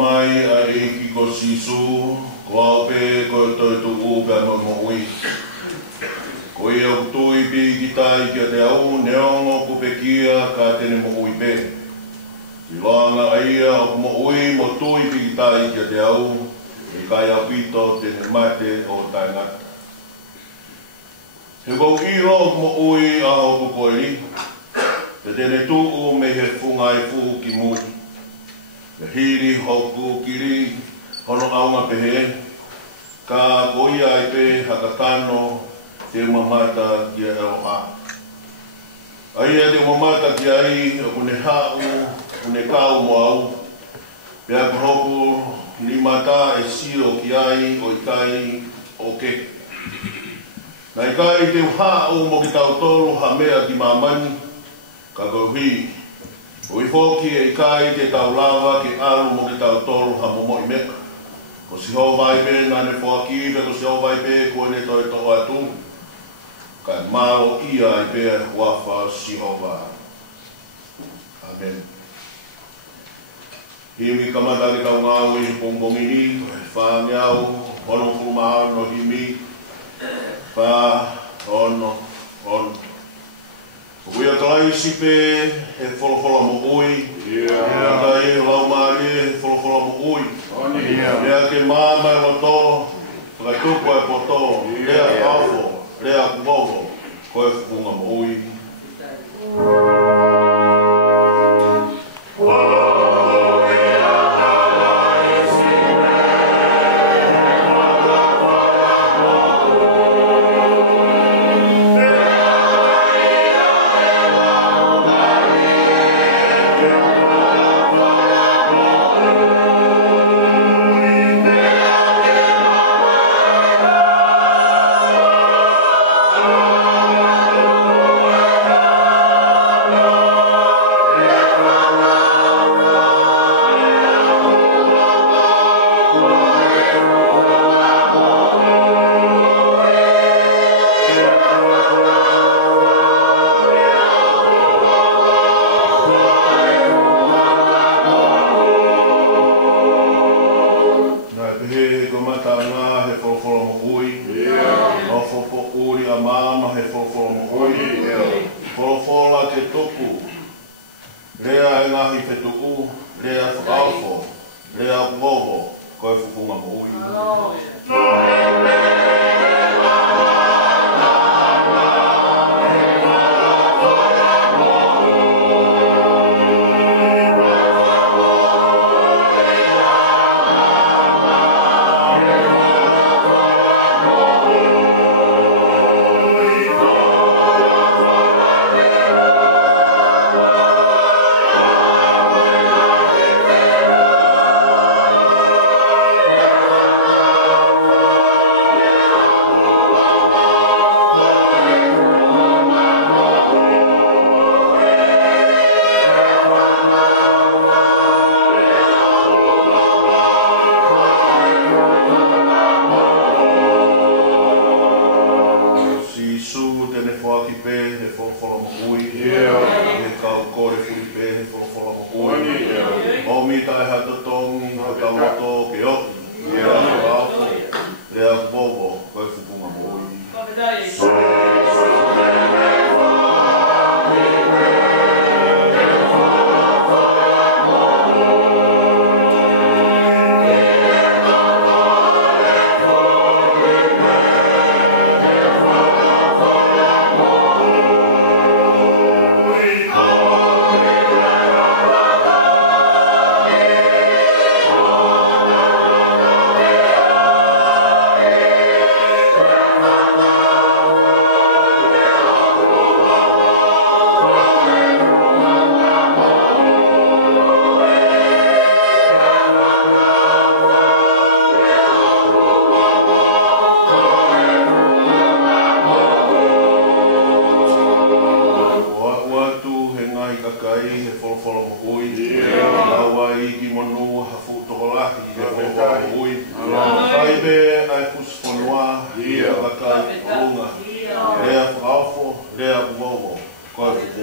mai a iki ko sisu, ko au pe ko toi tu upe mo mo ui. Ko ia utui pi ki tai kia te au, neongo ku pe kia ka tene mo ui pe. I loanga aia o mo ui mo tui pi ki tai kia te au, i kai au pito tene mate o tai ngata. He kou iro mo ui a o kukoiri, te tene tuku me he fungai fuhu ki mui. Me hiri hoku kiri hono aunga pehe, ka koia ai pe hakatano te mamata ki a eroha. Aia te mamata ki ai o kune hau, kune kau mo au, pe a kuhoku ni mata e siro ki ai o ikai o ke. Na ikai te hau mo ki tau tolu ha mea ki mamani, ka kauhi. O i fōki e kai te tau lava ke alu mo ke tau tolu ha momo i meka. Ko si hau vai pe nane fōki pe ko si hau vai pe ko ne toi toa atu. Ka maro ia i pe wafa si hau vai. Amen. Himi kamatari kau ngau i pongongi ni, whāngiau, hono kurumahau no himi, ono. Kuia kalai sipe he wholofola mo ui. Kai e lau maari he wholofola mo ui. Rea ke māma e loto, whakatupo e poto, rea kawho, rea kumovo, koe whukunga mo ui.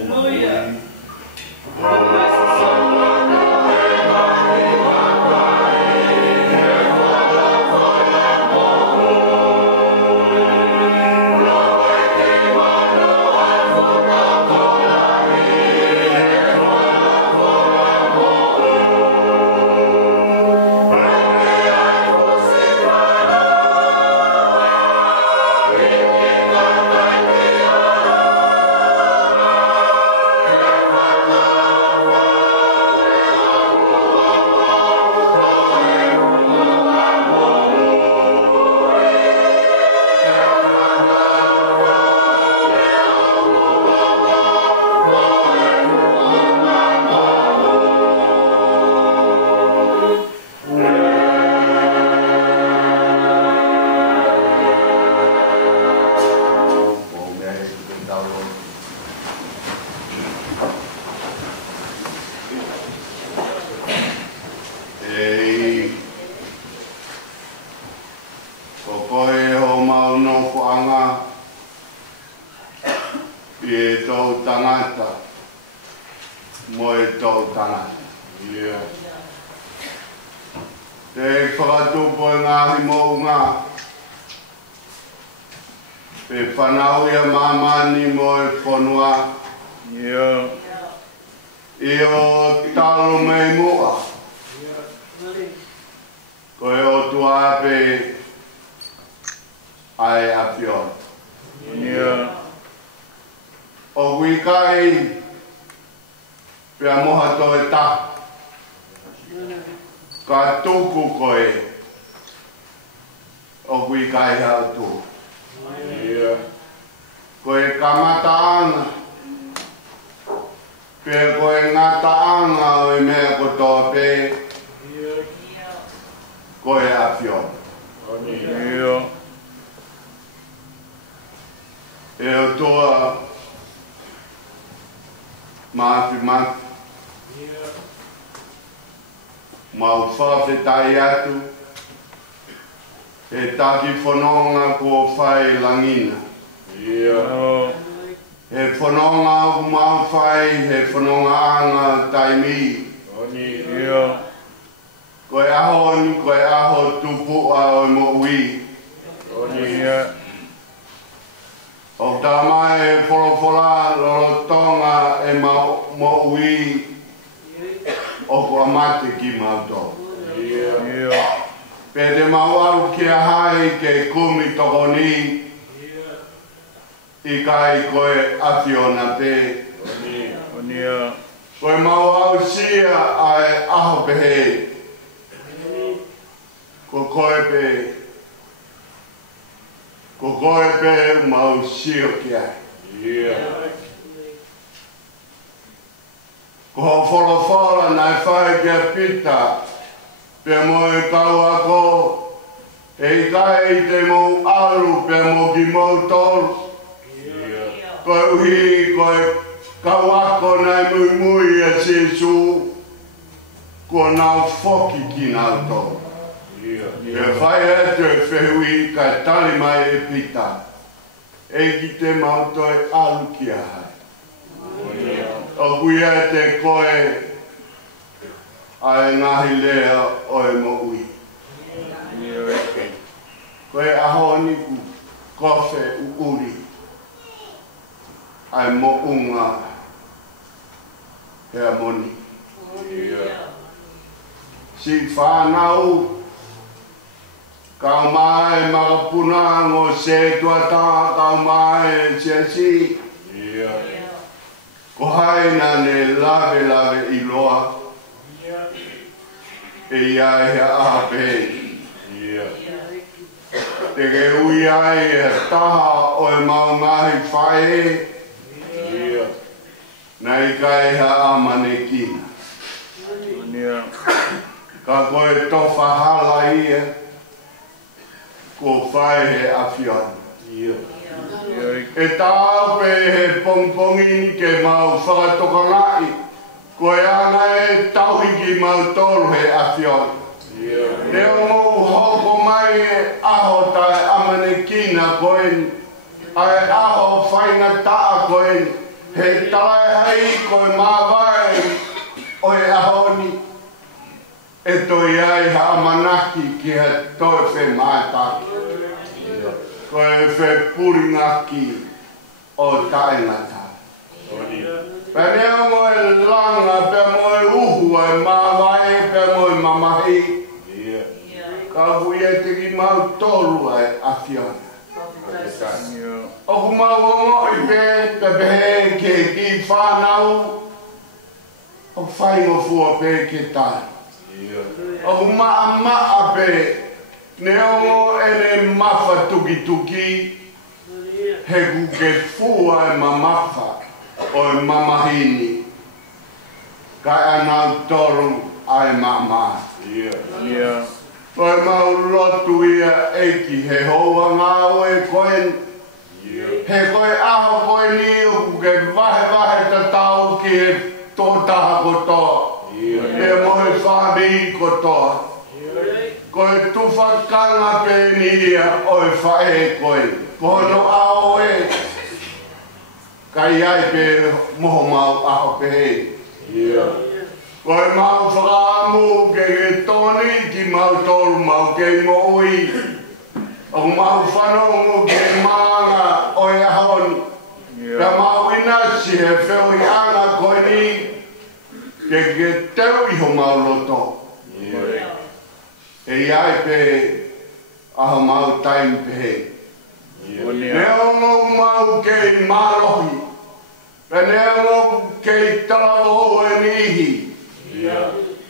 Aleluia. Te whakatupo e ngāhi mo ngā. Pe whanau ia mamani mo e whanua. I o talo mei mua. Ko e o tuape ai a pion. O wikai pia moha to e ta. Ka tuku koe o wikai hau tu. Koe kamataanga. Pia koe ngataanga o e mea kotoa pe. Koe a pion. E o toa maafi. Mau whawhetai atu. E taki whanonga ko whai langina. He whanonga o mau whai, he whanonga anga taimi. Koe aho tupua o mo ui. O tamai e wholofola lorotonga e mo ui o kua mate ki mauto. Pede mau au ki a hai ke kumi tokoni i kai koe ationa pe. Koe mau au sia ai aho pehe. Ko koe pe mau sio ki ai. Ko ho wholofola nai whae kia pita. Pea mo e kau ako. E kai i te mo alu pea mo ki mo tolu. Koe uhi koe kau ako nai mui e sisu. Ko nau foki ki nau tolu. Pea whae atu e whehui kai tali mai e pita. E ki te mauto e alu ki a hai. O kuia te koe ai ngahi lea o e mo ui. Koe aho ni ku kofe uuri ai mo unga hea moni. Si whanau kau mai makapuna ngo se tuata kau mai siasi. Ko haina ne lave i loa. E ia e a pe. Te ke ui ai e taha o e maungahi whae. Nei kai ha a manekina. Ka koe tofa hala ia. Ko whae he awhiana. E tāu pe he pongpongini ke mau whakatoka ngai. Koe ana e tauhiki mau tolu he awhiana. Reo mou hoko mai e aho tae amane kina koen. Ai aho whainga taa koen. He talae hai koe mawai o e aho ni. E toi ai ha amanaki ki he toi whe maitaki. Koe whe puringaki o taengata. Pēnea mo e langa, pē mo e uhu e mawai, pē mo e mamahi. Ka hui e teki mau tolu e awhiana. Oku mau ongo i pē, te pehe ke ki whanau. O whaingo fua pē ke tai. Oku maa pē. Ne ongo ene mafa tuki he kuke fua e mamafa o e mamahini. Kai anau toru ai mama. Koe mau lotu ia eiki he hoa ngau e koen. He koe aho koe ni o kuke vahe ta tau ki he tōtaha kotoa. He mohe whabi kotoa. Koe tufakanga pēnia o e whae koe. Kono ao e. Kai ai pē moho mau aho pē. Koe mau whakaamu ke toni ki mau toru mau ke moui. O mau whanongu ke maanga o e ahoni. Ka mau inasi he wheu i anga koe ni ke teu iho mau loto. E iai pe aho mau taim pe he. Neo ngau mau ke marohi. Pe neo ngau ke talao e nihi.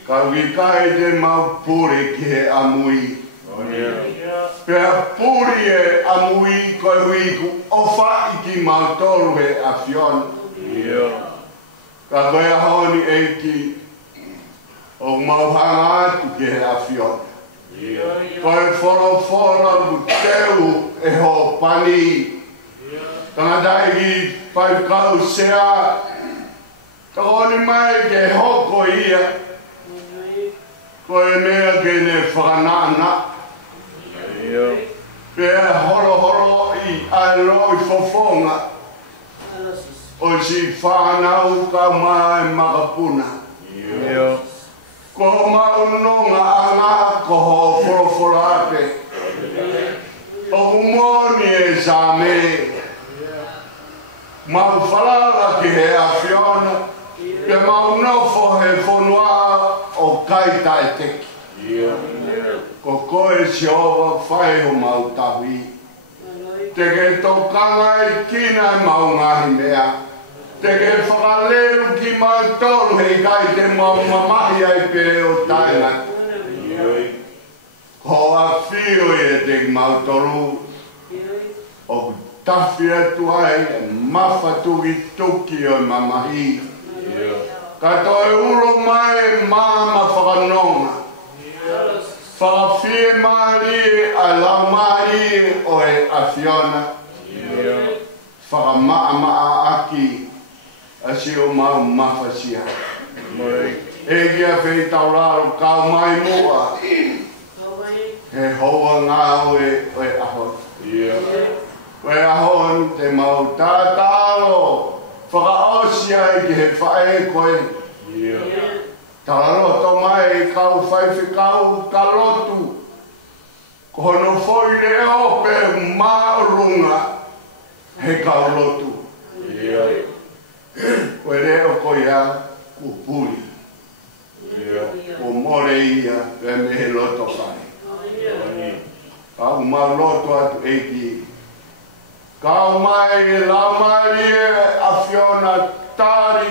Ka wikai te mau puri ki he amui. Pea puri e amui koe hui ku ofa i ki mau toru he a fiona. Ka koe ahoni e ki o mau hanga atu ki he a fiona. Koe whorofora ku teu e ho pani. Tangata ki pai kau sea. Ka honi mai ke hoko ia. Koe mea ke ne whanana. Pea horo i aero i fofonga. O si whanau ka mai makapuna. Ko maunonga anga ko ho whoroforate. O umoni e same. Mau whalala ki he a Fiona. Pe mau nofo he whonua o kaita e teki. Ko koe si ova whai ho mau tahui. Te ke tokanga e kina e mau ngahi mea. Te ke whakaleu ki mau tolu hei kai te mau mamahi ai pe o tainga. Ko a whio e te mau tolu. O tawhi atu ai e mawhatu i tuki o mamahi. Ka toi uro mai mama whakanonga. Whakawhie maari a lau maari o e a Fiona. Whakamaa aki a si o mau mawhasia. E kia whei tauraro kau mai mua. He hoa ngā o e ahon. O e ahon te mau tātaro. Whakaosia e ki he whae koe. Tararoto mai kau whaiwhi kau karotu. Ko hono foi leo pe maurunga he kau lotu. Ko e leo ko ia ku puri. Ko more ia pe me he loto kai. Kau mau loto atu eiki. Kau mai lau mai a Fiona tari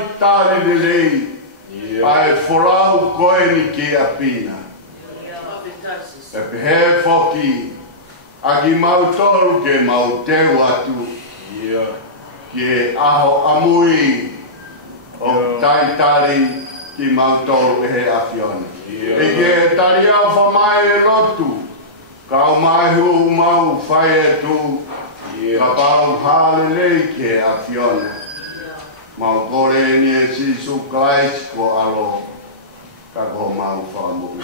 de lei. Ai folau koe ni ki a pina. E pehe foki. Aki mau toru ke mau teu atu. Ki aho amui. O taitari ki mau toru e he a Fiona. E ke tari au whamai e lotu. Kau mai hu mau whai e tu. Ka pau hale lei ki a Fiona. Mau kore ni e si sukais ko alo. Ka ko mau whamu.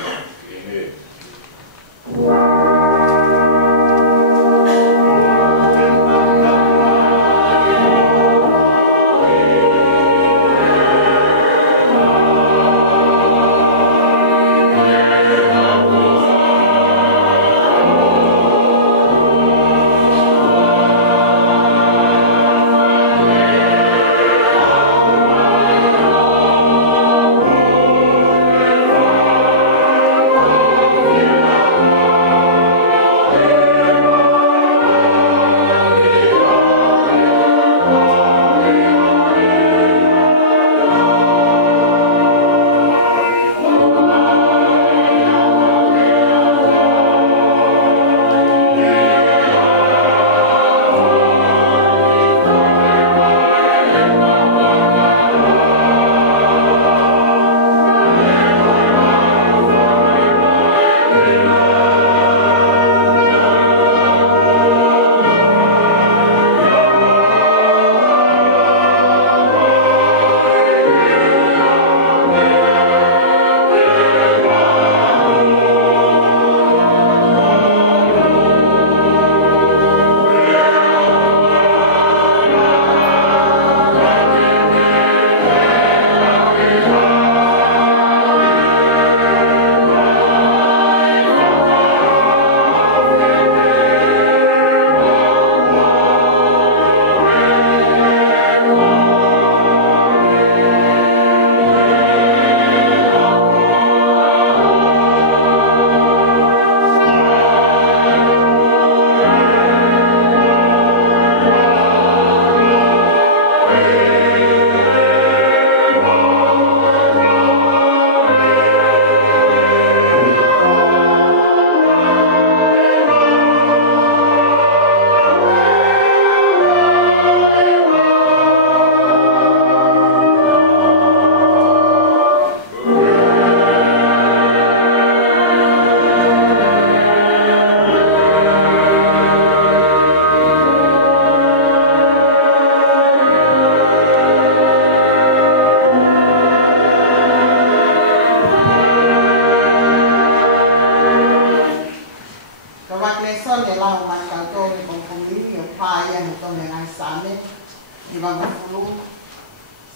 I mga fulu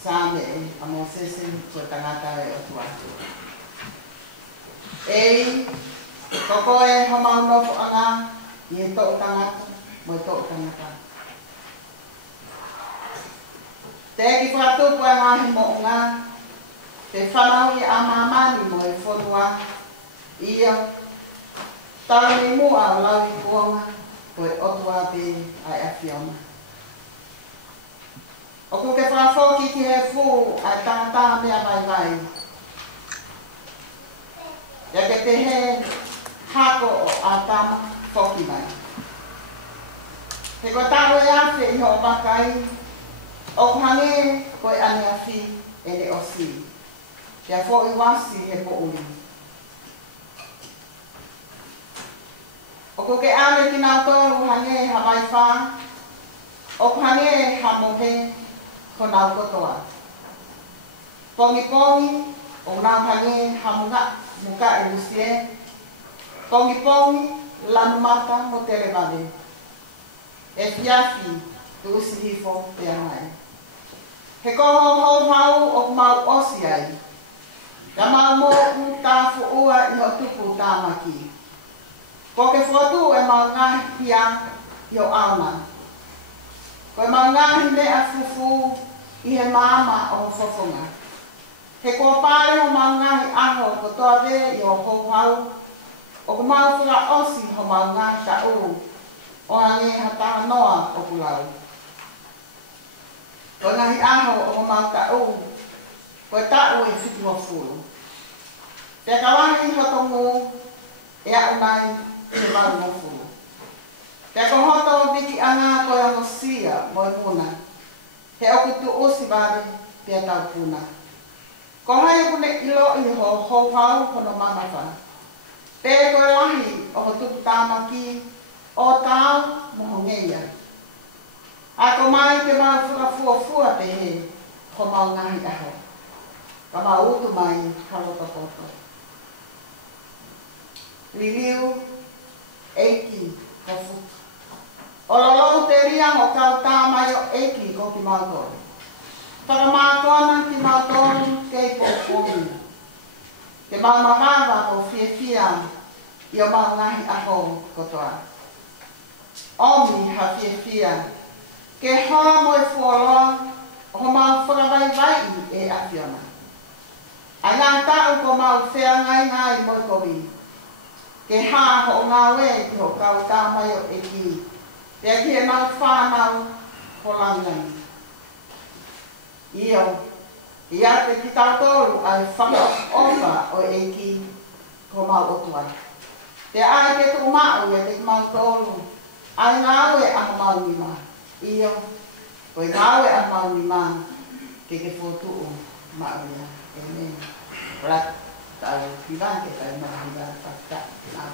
sa me a Moses ko tangata e o tuatu. Koko e hamau no anga i to tangata mo to tangata. Te ki fatu po nga himo nga te whanau i a mamani mo e whanua ia tau mu a lau i kuonga ko e otua be ai a whiona. O ko ke whawhoki ki he fu a tangata mea vai vai. Ia ke te he hako o a tama whoki mai. He ko taro e awhi i ho bakai o hange ko e ane a whi e ne o si. Ia fo i wasi he po uri. O ko ke ane ki nau toru hange hawai wha, o hange hamohe ko nau kotoa. Pongi pongi, o nau hange hamunga muka e lusie. Pongi pongi, lanu mata mo tere vade. E fiafi, tu usi hifo te anai. He koho hou hau o mau osi ai. Ka mau mo u tāfu ua i ho tupu tāmaki. Ko ke whotu e mau ngahi pia i o auna. Ko e mau ngahi mea fufu i he mama o fofonga. He ko pare o mau ngahi aho ko toa ve i o hou hau. O ko mau whura osi ho mau ngahi ta uru. O hange hataha noa o kulau. Ko ngahi aho o mau ta uru. Ko e tau e whiti mo furu. Te kawahi hotongu e a unai e mau mo furu. Te kohoto viki anga ko e hosia mo e puna. He oku tu osi vare te a tau puna. Ko hai kune ilo i ho hou hau kono mamafa. Te ko e lahi o ho tupu tāmaki o tau mo hongeia. A ko mai ke mau fura fua te he ko mau ngahi aho. Ka mau utu mai haloto koto. Liliu, eiki, ko fuku. O lolo te ria o kau tāmai o eiki ko ki mautori. Whakamātona ki mautori kei pōpōmi. Ke mau mawāwa o whiawhia i o mau ngahi aho kotoa. Omi ha whiawhia. Ke hoa mo e fuoloa o mau whakawai e a whiona. A ngā tau ko mau whea ngai mo e kowi. Ke hā ho ngā we ki ho kau tāmai o eki. Te ki e nau whānau ho langai. Io, i ate ki tautoru ai whanga ofa o eki ko mau otua. Te ai ke tu mau e te mau toru. Ai ngā we a mau nima. Io, ko i ngā we a mau nima ke whotuu mau ia. Amen. Rat. Tayo hilang kita yang menghilang pasca kenal.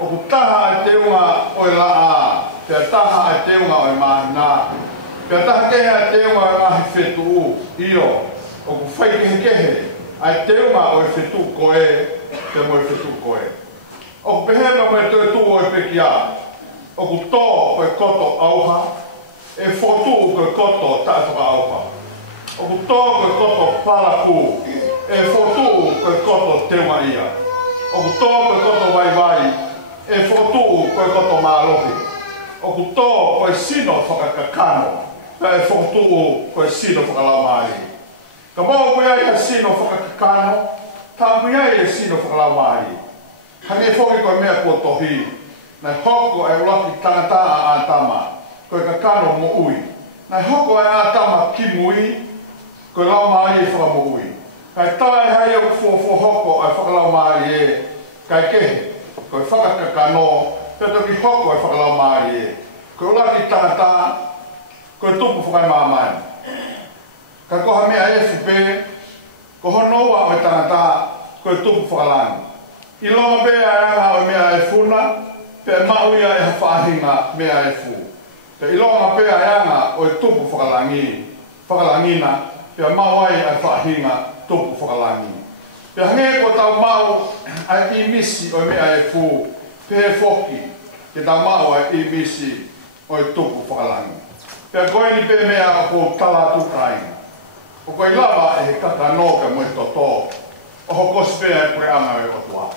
O ku taha te unga o la a. Pea taha te unga o mahina. Pea taha kehe te unga o ahi whetu io. O ku whai kehe. Ai te unga o whetu koe. Te mo whetu koe. O ku pehema mo e tu o pekia. O ku tō koe koto auha. E whotu koe koto tātuka auha. O ku tō koe koto palaku. E whotu koe koto te unga ia. O ku tō koe koto vai. E whotu koe koto mālohi. O ku tō koe sino whakakakano. Pea e whotu koe sino whakalaumari. Ka mau koe ai ha sino whakakakano. Tā koe ai e sino whakalaumari. Hange whoki koe mea kua tohi. Nai hoko e ulaki tangata a ātama. Koe kakano mo ui. Nai hoko e ātama ki mui. Koe laumari e whaka mo ui. Kai tae hai au fo hoko ai whakalaumari e. Kai kehe. Koe whakakakano, pia toki hoko e whakalau maari e. Koe ulaki tangata, koe tupu whakai māmai. Ka koha mea e whipe, ko honoa o e tangata, koe tupu whakalangi. I longa mea e anga o mea e funa, pia mauia e hawhahinga mea e fu. Pia i longa mea e anga o e tupu whakalangina, pia mauai e hawhahinga tupu whakalangi. Pea hange ko tau mau ai I misi o mea e fu pehe foki ke tau mau ai I misi o e tupu whakalangi. Pea koe ni pe mea ko tala tukainga. O koe lava e he kakanoka mo e toto o hokosi pea e preanga e otua.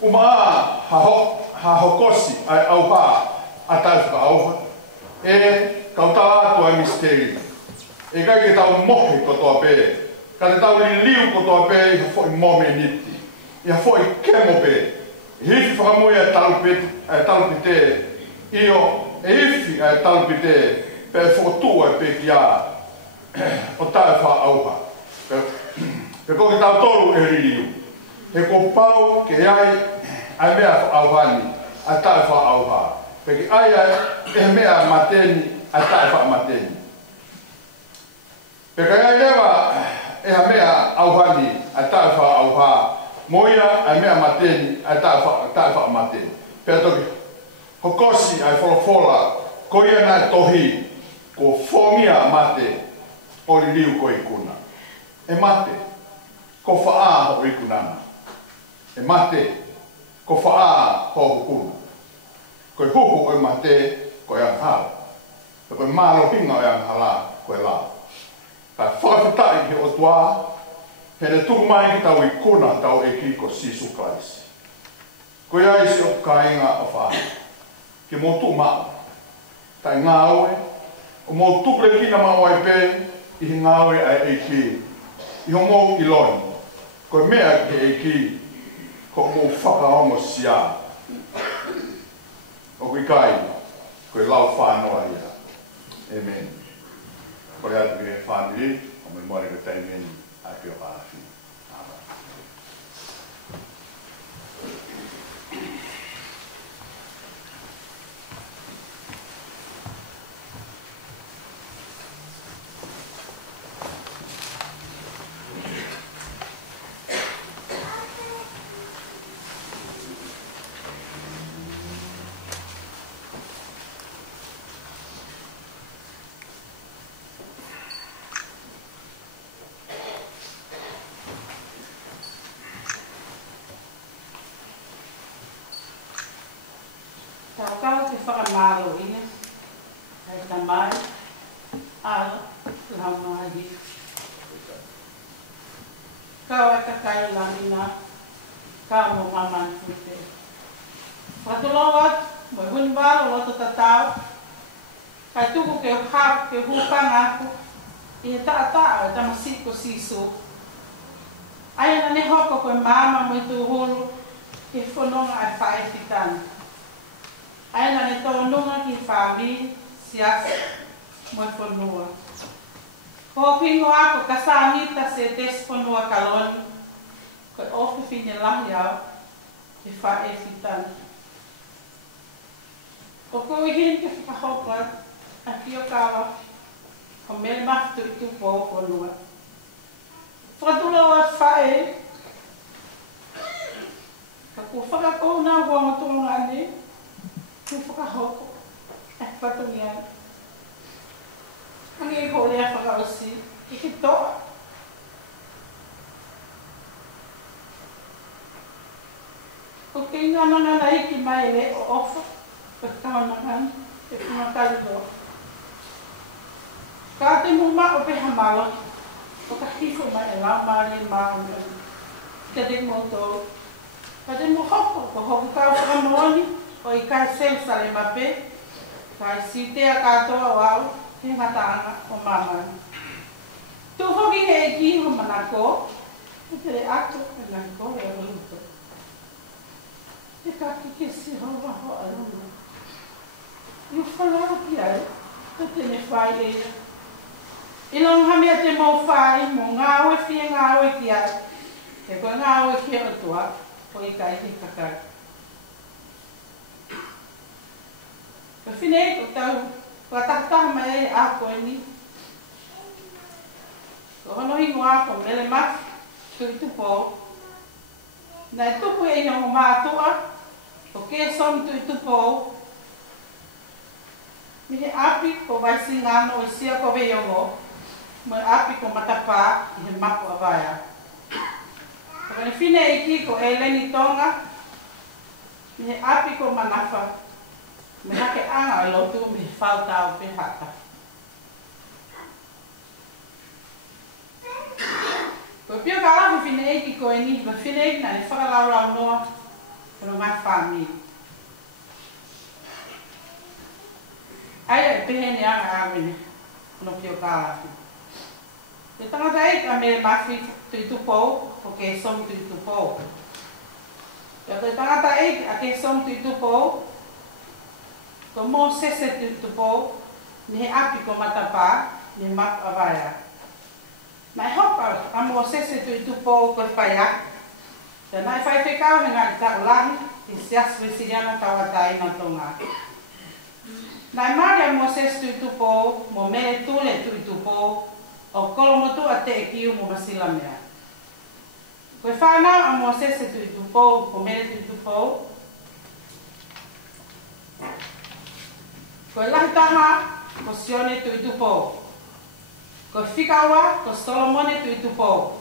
Uma ha hokosi ai auha a tauwhaka auha e kautala atua e misteri. E kai ke tau mohe kotoa pe. Ka te tau li liu kotoa pe I ha fwoi mome niti. I ha fwoi kemo pe. Hifi whakamui e talpite. Io e hifi e talpite. Pe whotu e pe kia. O tae wha auha. Pe koki tau tolu e liu. He ko pau ke ai mea wha auhani. A tae wha auha. Pe ki ai e mea mateni. A tae wha mateni. Pe kai ai lewa. E ha mea auhani a tae wha auha. Moia a mea mateni a tae wha mateni. Pea toki hokosi ai wholofola koia nai tohi ko whongia mate o li liu ko ikuna. E mate ko whaa ho ikunana. E mate ko whaa ho hukuna. Koe huhu o i mate ko i anghala. Koe malo hinga o i anghala ko i lao. Ka whakawhitai he o tua, he ne tuku mai ki tau I kuna tau e ki ko Sisu Klaisi. Ko ia isi o kainga o whahi. Ke mō tu maa. Tai ngāwe, o mō tukre kina maa wai pe, I he ngāwe ai e ki. I ho mō I loni. Ko mea ke e ki, ko mō whakaongo sia. O kui kai, ko I lau whanoa ia. Amen. Ko rea tu ke whaniri, o me mori ke taimeni a pio haafi. Amen. Tau te whakamaro ina, hei ta mai, ara, tu hau mahi. Kau e kakai langina, kau mo maman fute. Whatulongat, mo huni waro loto tatau, kai tuku ke hap, ke hupanga aku, I he taa e tamasiko sisu. Ai na ne hoko koe mama mo I tu hulu, ke whanonga ai whae fitana. Ai na ne tōnunga ki whāmi, siasa, mo I whanua. Ko pingo ako kasamita se tes whanua kaloni, ko ofu fine lahi au, ke whae fitana. O ko ihin ke whakahopa, a ki o kawa, ko me maftu I tu pō whanua. Whatuloa whae, Ka ko whakakau nā wanga tonga ane, ku whakahoko, patungi ane. Angi e ko lea whakausi, i ki toa. Ko ke inga nanga na hiki mai le o ofa, ka kawanangan, e whangatari doa. Ka te muma o pe hamalo, o ka hifo mai e ngā maari e maa umani. Te te moto, ka te mohoko, ko hoku kau whakamoani, o i kai sale mape, kai sitea katoa o au, he ngataanga o mamani. Tu hoki he ki ho manako, e te re ato e nako e o luto. Te kaki ke si hawa ho aluna. I o whalara ki ai, te tene whai eia. I long hamea te mau whai, mo ngā oe whia ngā oe ki ai. Te koe ngā oe ki o tua, o i kai te kakai. Ka whinei ko tau, ko atahtaha mai ai a koe ni. Ko hono hingo a ko mele mafi, tui tupo. Nai tupu e iho mātua, ko ke som tui tupo. Mi he api ko vaisi ngano o sia ko veiongo, mo api ko matapā i he mako a vaia. Ko ne whinei ki ko e leni tonga, mi he api ko manafa, me hake anga o lotu me he whautau pe hata. Ko pio ka lafi whinei ki ko e ni, ma whinei na ne whakalaurau noa, kono ngai whāmi. Aia e pehene anga awene, kono pio ka lafi. Te tangata e ka mere mafi tui tupou, ko ke som tui tupou. Te tangata e a ke som tui tupou, ko mō sese tui tupou, ni he api ko matapā, ni mapu awaya. Nai hopa a mō sese tui tupou ko whaia, te nai whai whekau he ngāi tau lahi, i sias wesiriana kawatai na tonga. Nai maari a mō sese tui tupou, mō mere tule tui tupou, o kolomotu a te e kiu mo masila mea. Koe whanau a mō sese tui tupou, ko mere tui tupou. Koe lahitaha, ko sione tui tupou. Koe whikaua, ko Solomone tui tupou.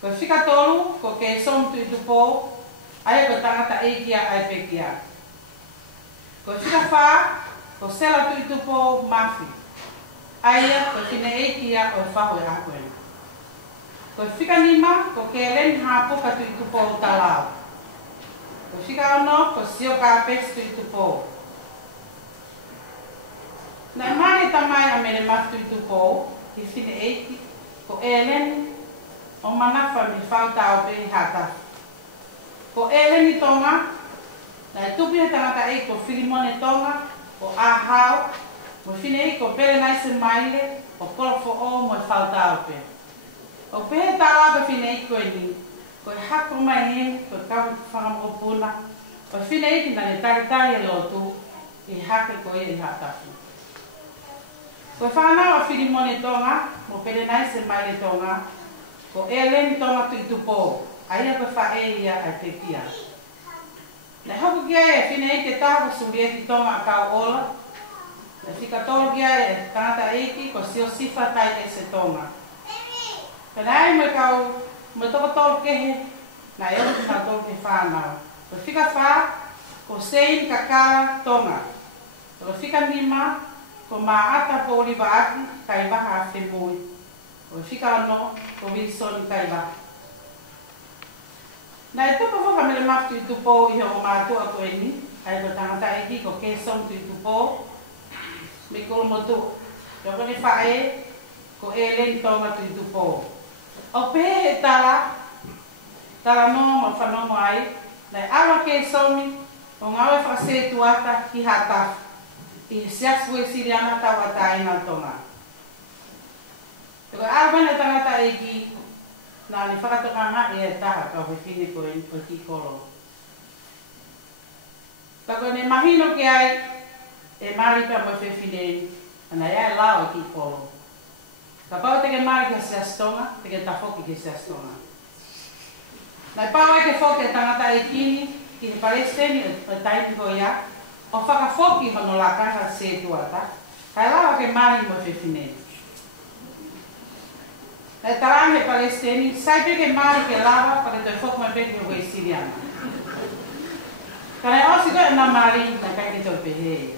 Koe whikatolu, ko Kesom tui tupou, aia ko tangata eikia ai pekia. Koe whikawha, ko Sela tui tupou mafi. Aia ko tine eikia o whaho e hakoe. Ko whikanima ko Kelen hapuka tui tupou talau. Ko whikaono ko Sioka pes tui tupou. Nai mare tamai a mere mafu tui tupou, ki whine eiki ko Elen o manafa mi whautau pe hata. Ko Elen i tonga, nai tupi he tangata e ko Filimone tonga, ko Ahau, mo whine ko pere naise maile, o kolofo o mo e whautau pe. O pehe tāla ka whine ko e ni, ko e hako mai hen, ko e kawi whangamo puna, o whine ki nane taritari e lotu, i hake ko e hatafu. Ko e whanau a Filimone tonga, mo pere naise maile tonga, ko Elen tonga tui tupo, aia ko whae ia ai te kia. Nei hoku kia e whine te tāko surieti tonga a kau ola, e whikatoro kia e tangata eiki ko sio sifa tai e se tonga. Pena ai mo kau mo toko toro kehe na e oru kina toro ke whanau. Ko whikawha ko sein kakara tonga. Ko whikanima ko maata po oliva aki kai waha a whemui. Ko whikano ko Wilson kai waha. Na e tupo whaka mele mafu i tupo i ho mātua ko e ni. Ai ko tangata eiki ko Kesom tui tupo. Me kolomotu. Ko ne whae ko Elen tonga tui tupo. O pehe tala no ma whanomo ai, nei awa Kesomi, o ngawe whase tuata ki hata, i siaswe siriana tawata ina tonga. Eko awa na tangata eki, na ni whakatokanga e taha ka whiwhine ko e ki kolo. Tako ne mahino ki ai, e maripa mo whiwhine, ana ia e lao e ki kolo. Ka pau teke mari ki sias tonga, teke tafoki ki sias tonga. Nai pau e ke foke tangata e kini ki he Palestini o taimi ko ia o whakafoki hono la kaka se tuata kai lawa ke mari mo whiwhine. Nai tarang he Palestini sai peke mari ke lawa pake toi fok mai peke hoi Siriana. Kanai osi koe na mari na kai ke toi pehe.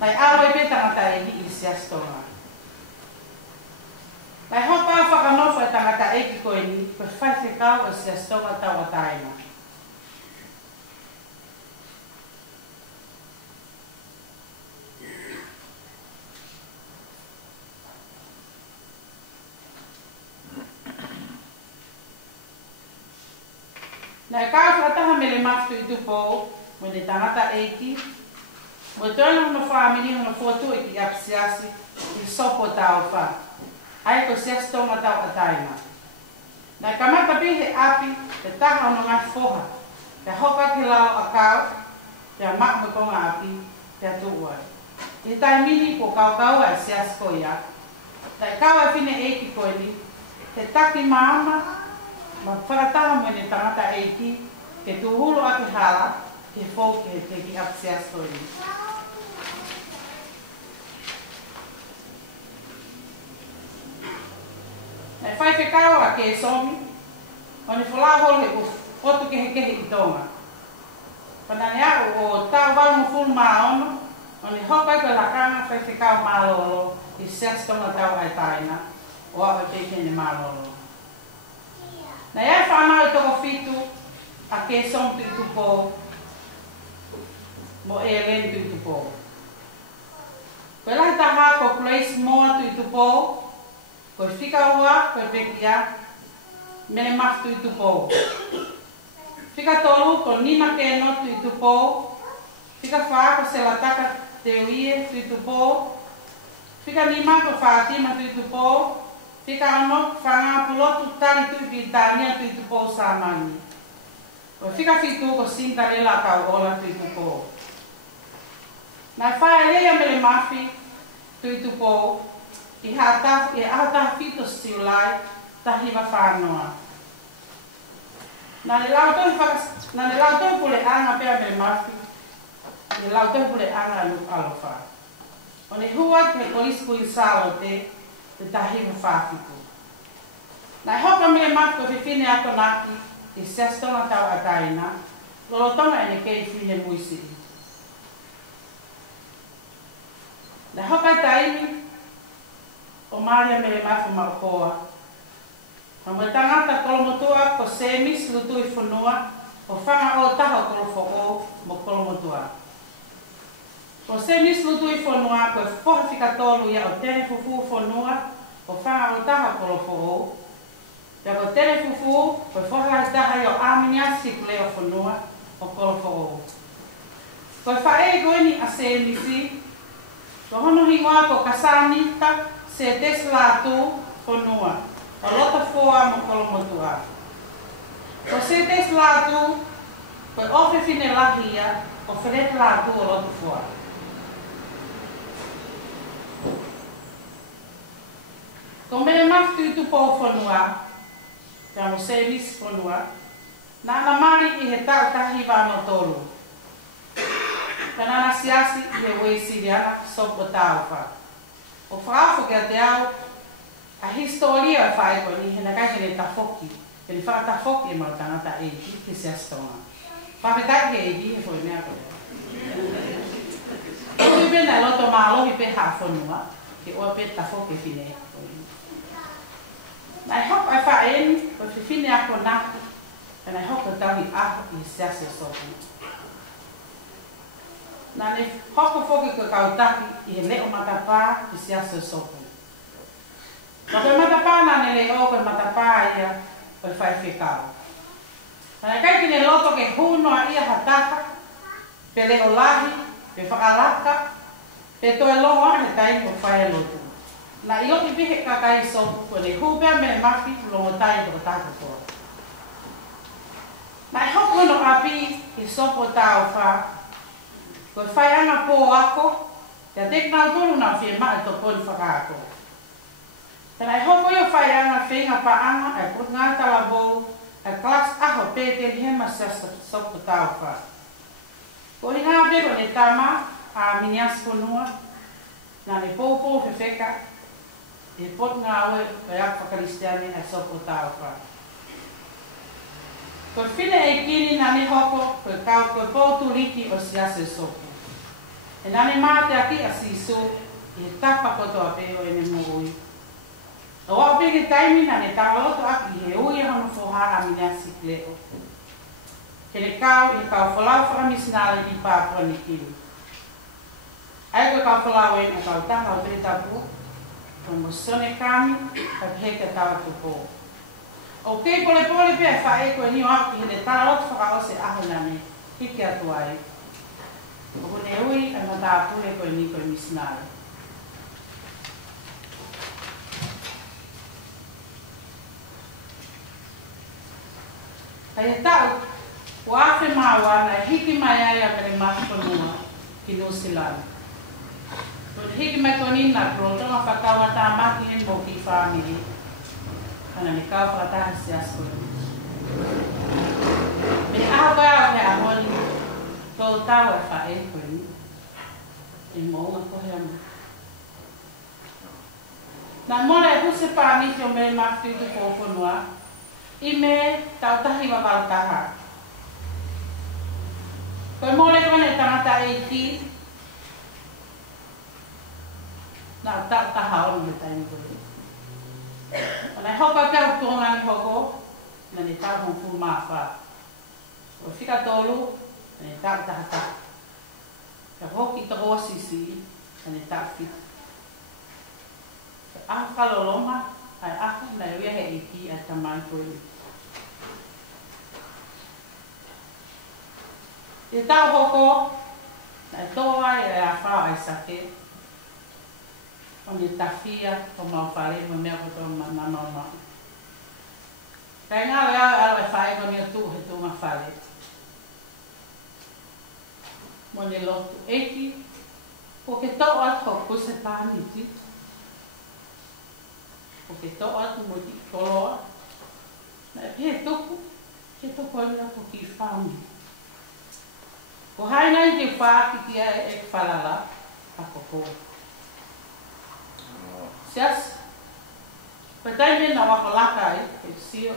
Nai aro e pe tangata e hi i siastonga. Nai hopa whakanofo e tangata e ki koe ni, koe whaise kau o siastonga tau a taina. Nai kau whataha me le maftu i tupo, mo ne tangata e ki, mo tōna hono whaamini hono fotu e ki apsiasi i sopo tau wha. Ai ko siastonga tau a taina. Nai kamata pi he api te taha ono ngai foha, te hoka ki lau a kau, te a mak mo konga api, te a tuua. I tai mini po kau kau a sias ko ia. Tai kau a fine e ki koe ni, te taki maama, ma whakataha mo ne tangata e ki, ke tuhulu a ki hala, ke fōke te ki ap sias ko ni. Nai whai whekau a ke somi, o ne whalaholo he otu kehe i tonga. Panani au o tau waungu fulu maono, o ne hokai koe lakanga whai whekau malolo i sias tonga tau ai taina, o awa peke ne malolo. Nai ai whanau i toko fitu a ke somi tu i tupo, mo e len tu i tupo. Koe lahi taha ko place moa tu i tupo, koe whika ua, koe pekia, mene maftu i tupo. Whika tolu, ko nina ke no tu i tupo. Whika wha, ko se lataka te uie tu i tupo. Whika nima, ko whaatima tu i tupo. Whika ano, whanga pulotu tali tu i pitania tu i tupo sa mani. Ko whika fitu, ko sintarela kau ola tu i tupo. Nai whae lea mele mafi tu i tupo. I hata fito siulai tahiwa whanoa. Nane lau toi pule anga pea me mafi, ne lau toi pule anga anu alofa. O ne huat he kolisku i salo te tahiwa whawhiku. Nai hoka me mafi ko whiwhine ato naki i siastonga tau a taina, lolotonga e ne kei whine muisiri. Nai hoka taimi, o Maria me le mafu maukoa. Ma mo tangata kolomotua ko semis lutu i whanua, o whanga o taha kolofo o mo kolomotua. Ko semis lutu i whanua, ko e whoha whikatolu ia o tere fufu whanua, o whanga o taha kolofo o. Pea ko tere fufu, ko e whoha lai taha i o aminia sikle o whanua, o kolofo o. Ko e whae goini a semisi, ko hono hingoa ko kasanita, se tesla tu konua o lota foa mo kolomotua. Ko se tesla tu ko ofe fine lahia o fere la tu o lota foa. Ko mele maftu tu po fonua, ka mo service fonua. Na mari I he tau tahi wa no tolu. Kana na siasi I he wei siriana sopo tau fa. O whaafo kia te au, a historia e whae koe ni, hena kai kene tafoki. Kene wha tafoki e mau tangata e ki, ke se astonga. Whawhetake e ki, he koe mea koe. Koe bena loto maalohi pe hawhanua, ke oa pe tafoki fine. Nai hoko e whae eni, koe whiwhine ako naki, e nai hoko tahi aho I se ase sopu. Nane hoko foki ko kautaki I he leo matapā I se ase sopu. Ko koe matapā nane leo koe matapā ia koe whai whekau. Nane kai kine loto ke hunoa ia hataka, pe leo lahi, pe whakalaka, pe toe loa he tai ko whai lotu. Na I oki pihe kakai sopu ko ne hupea me mafi longo tai ko tāku toa. Nai hoko no api I sopo tau wha, ko whai anga pō ako, te teknau tonu na whie maa to poni whakaako. Tēnei hoko I o whai anga whenga pa anga e put ngā talabou, a klas aho pete hema sasa sopo tau fa. Ko hinga bero ne tama a minias konua na ne popo fefeka e pot ngawe kaya pa kristiani a sopo tau fa. Ko fine e kini na ne hoko ko kau ko potu liki o siase sopo. E na ne mate aki a siso e tapa koto a peo e ne moui. O wa pege taimi na ne tawaloto aki he ui hano foha a miniasi kleo. Kene kau i kau whalau whakamisnale i pāpua ni kini. Ai ko kau whalau e na kau tanga o pere tapu, ko mo sone kami, ka heka tawa tupo. O kei pole pole pia whae ko e ni o aki hene tawaloto whakaose aho nane, hiki atu ai. O kone ui a na tāpule ko e ni ko e misnale. Kai e tau, o awhi māwana e hiki mai ai a mere māwhanua ki New Zealand. Ko te hiki mai konina pro tonga whakaua tā maki he mo ki whāmiri. Kana ne kau whakataha si asko. Me aho kai au he ahoni, tō tau e whae koe. E mounga kohe amu. Nā mora e huse pāmiti o mere mawhitu kōwhanua, I me tau tahi wa waltaha. Koe mole kone tangata e ki, nā tau taha o me taini koe. Ona e hoka kau tōna ni hoko, na ne tau hongfu mawha. O whika tolu, na ne tau taha taha. Ka hoki toko sisi, na ne tau whika. Ka aho kaloloma, ai aho na e he iki a tamai koe. E tau hoko, na e toa e a whao ai sake. O ni tawhia o mau whare, mo mea koto na mau mau. Kai ngā wea alo e whae mo mea tū he tū ma whare. Mo ni lotu eki, o ke tau atu ho kuse pāniti. O ke tau atu mo ki koloa. Na e he tuku, he tuku ai mea ko ki whāmi. Ko haina I te whāki ki e whalala, a koko. Sias, petai me na wako laka e sio,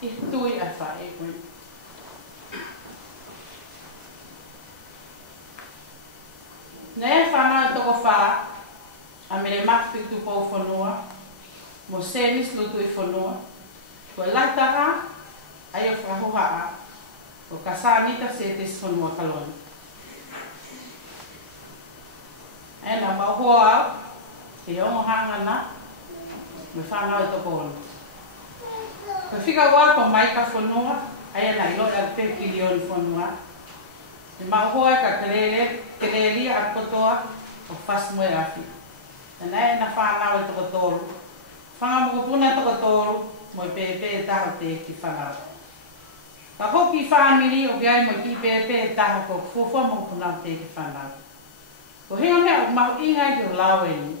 I tui a whae koe. Ne e whanau toko wha, a mere maki tu kou whanua, mo senis lutu I whanua, ko e laitara, ai o whahohaa, o kasanita se te whanua kaloni. E na mauhoa au, e ongo hangana, me whanau I toko ono. Ko whika wako mai ka whanua, ai na ilo e te kilioni whanua. E mauhoa e ka kelele a kotoa, o whasmoe afi. E na whanau I toko tolu. Whanga mo kupuna toko tolu, mo I pepe taho te ki whanau. Ka hoki whamiri o ki ai mo ki pepe taho ko fufua mo kupuna te ki whanau. Ko hinga mea o mahu ingai ki o laweni,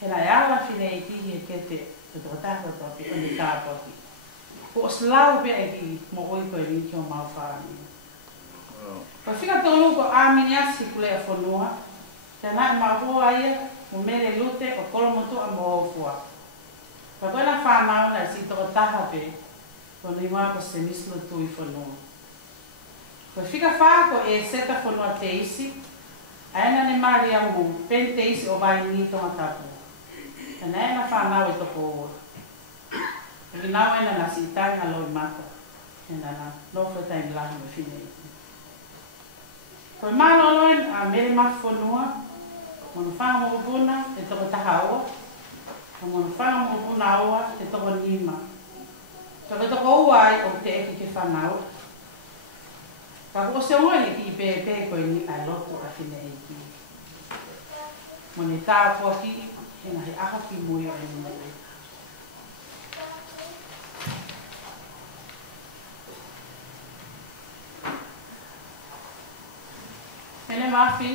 he na ala whine I tihi e kete, o toko taho topi, o ni tāpoti. Ko os lau pia e ki mo oi koe ni ki o mau whamiri. Ko whika tolu ko āminiasi kule a whanua, te nai mahoa ia, mo mere lute o kolomotu a mo ofua. Ka koe na whanau na si toko taha pe, ko ni wā ko se mislo tui whanua. Ko whika whaa ko e seta whanua te isi, aena ne maria mo, pen te isi o vai ni tonga tapu. E na ena whanau e toko oa. E nau ena na si tanga loi mata, e na nofo taimi lahi me whine iti. Ko māloloen a mere mafu whanua, mono whanga mo puna e toko taha oa, a mono whanga mo puna oa e toko nima. Ka toko oa ai o te eki ke whanau. Ka ko se oa ki I pepe koe ni ai loto a whine eki. Mo ne tā kua ki, he na he aha ki mui o eni mui. Hene mafi.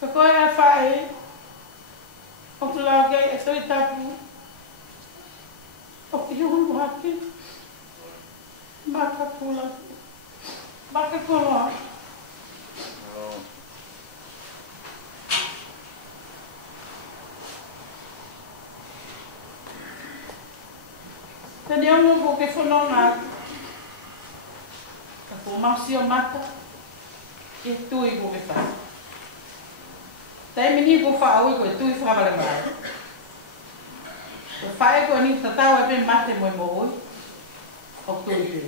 Ko toi tapu. O ki hulu haki. Maka pula. Maka koloa. Tani ongo ko ke whanonga. Ka ko mausi o mata. E tui ko ke whai. Tai mini ko wha aui ko e tui whawara mai. Ko whae ko ni tatau e pe mate moi mo oi. O tui pe.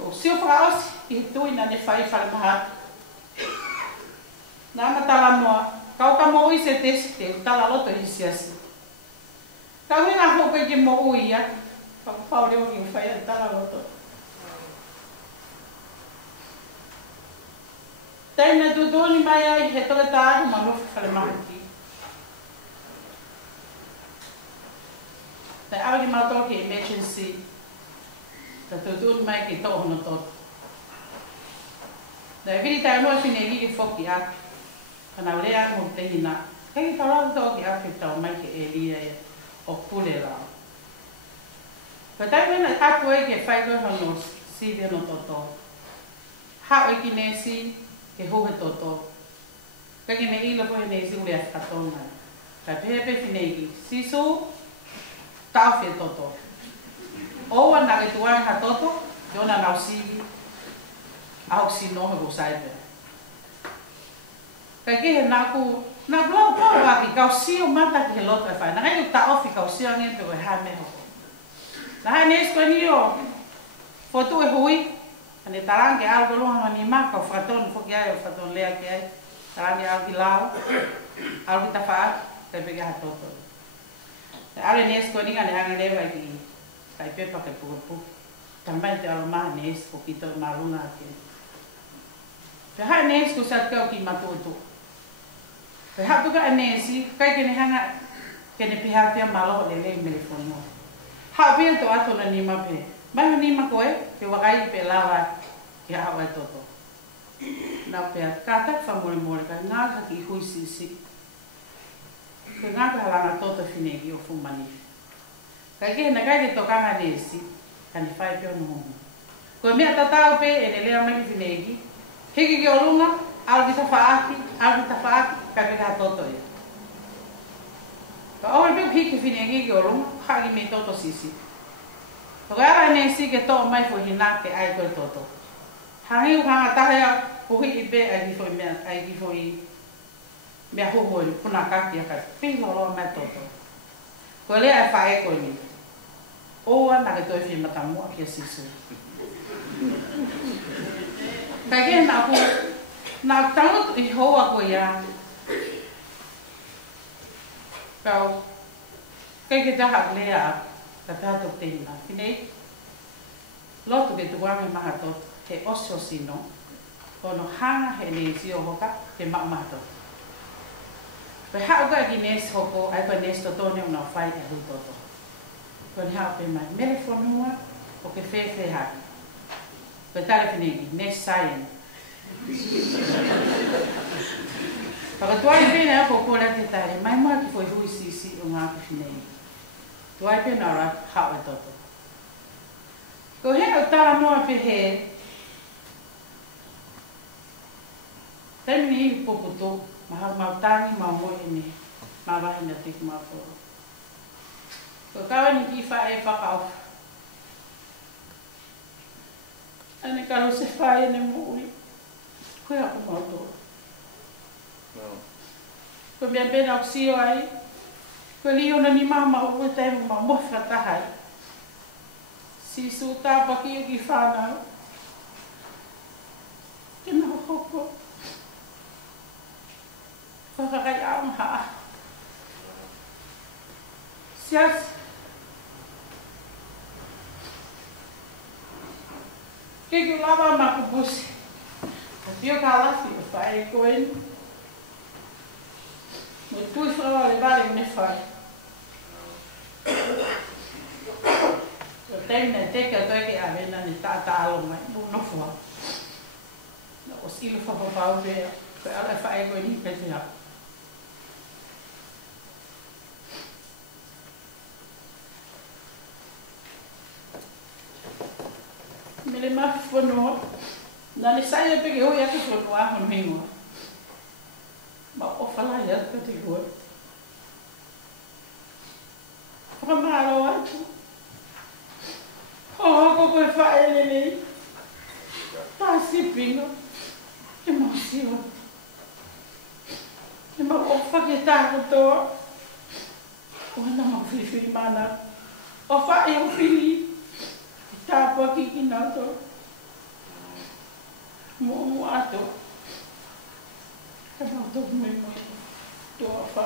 O sio whaosi i tui na ne whai whare maha. Nā matala moa. Kau ka mo oi se tesi te utala loto i siasi. Kau hina hope ke mo ui ya. Kau whaore o ki u whai utala loto. Taina tutuni mai ai he tole tāru ma lofu whare maha ki. Tai awa ki mātou ki emergency. Ta tutuni mai ki tōhono tōtu. Tai viri tai noa sine ki whoki aki. Kana urea mo te hina. Kei tarau tō ki aki tau mai ki e lia e o pule rao. Ka tai mena aku e ke whaikoe hono siwe no tōtō. Hao e ki nesi ke hohe tōtō. Ka ki me ila pohe nesi ule a whatona. Ka pepe whineiki. Sisu, tauwhi tōtō. Oua nake tuai ha tōtō, yona nau siwi. Au si noho ko saipe. Ka ke he nāku, nāku lau pō waki, kau sio mata ki he loto e whai. Nā kai ta ofi kau sio ngen pe koe hae meho. Nā hae nes koe ni o, fotu e hui, ane tarangi au ko luha mani mā, kau whatonu whoki ai o whatonu lea ki ai. Tarangi au ki lau, au ki ta whaak, te peke ha toto. Ale nes koe ni ngane hangi lewa ki kai pepa kai pukapu. Tamai te alo maha nes ko ki tō marunga ake. Pe hae nes ko sa kau ki matoto. Pe hae puka a nesi, kai kene hanga, kene piha pia malo le le melefono. Hae pia to ato na nima pe. Mai ho nima koe, ke wakai pe lawa ki hawa toto. Nau pia, kātak whamore more, kai ngāka ki hui sisi. Ke ngāka halanga toto whinegi o fumani. Kai ke na kai te tokanga nesi, kani whai pia no hongo. Koe mea tatau pe e ne lea mai ki whinegi, hiki ki o lunga, alki ta whaaki, ka peka toto e. Ka ore pek hiki whinegi ki o lunga, haki me toto sisi. Toka ara nesi ke tō mai fo hina ke ai koe toto. Hangi u hanga tahea, puhi i pe ai ki fo i mea hoho e puna kaki a kai, piho loa mai toto. Koe lea e whae koe ni. Oa nake toi whi matamua ki a sisu. Kai ke nā tangotu i hoa koe ia. Kau, kai ke taha lea, ka tātou te ina. Kinei, lotu ke tuwame maha totu, he osio sino, kono hanga he nesi o hoka, te maa maha totu. Pe hao ka ki nesi hoko, ai koe nesi totone una whai e hu toto. Koe ni hao pe mai, mele whanua, o ke whewhe haki. Koe tale whinegi, nesi saien. Paka tuai pēne ako kōra te tare, mai mua ki fwoi hui sisi o ngā ki whinegi. Tuai pēne ora hao e toto. Ko he au tāra noa pe he, taimini i pokuto, maha mautangi mau moene, ma wahina tiku mau toro. Ko kawa ni ki whae whakau. Ane kalo se whae ne mo ui. Koe aku mau toro. Ko mea pēna au sio ai. Ko li ona ni maha mau ui taimu mau mofra tahai. Si su tāpaki o ki whanau. Kena hoko. Whakakai au haa. Sias. Kiki lava maku busi. Ka pio ka lafi o whae koen. Mo tui whawa le vare me whae. O teina teka toike a vena ni tata alo mai. Muno fua. O silo whapapau pēa. Koe ala whae koen i pete hau. le mafono. Na le sai pe ke ho ya ke fono a mo hingo. Ma o fala ya pe te go. Pamaro atu. Ko ko fa ele. Pasi pingo. Que masio. Que ma o fa que tá to. O na ma fi mana. O fa e o fili. Tá pa ki kinato. Mo ato. Que não tô muito. Tô a fa.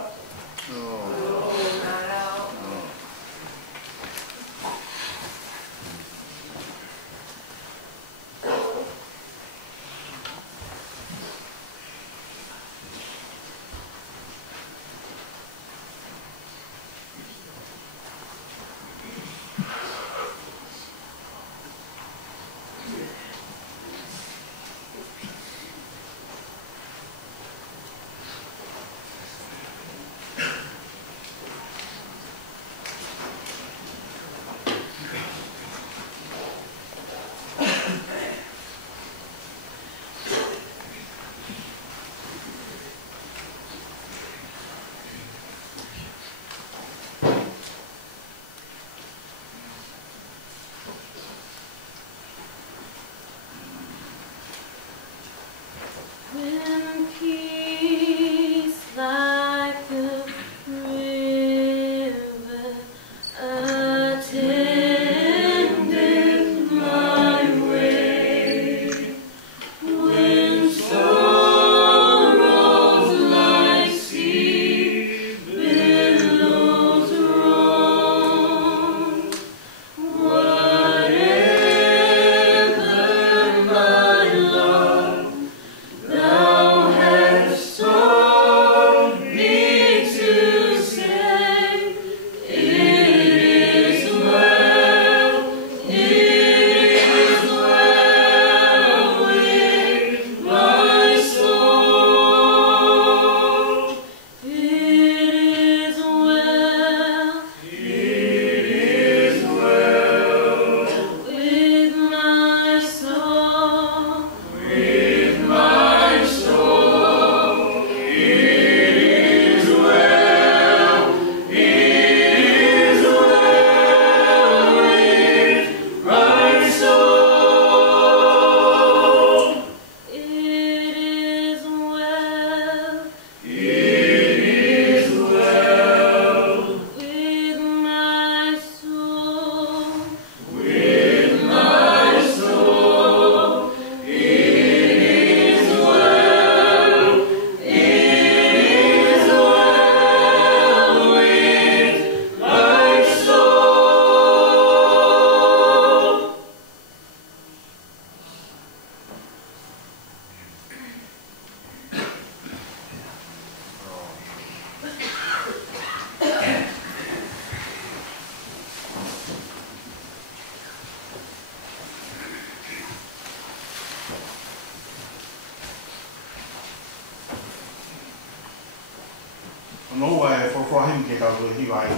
no way for him ke ka go hi vai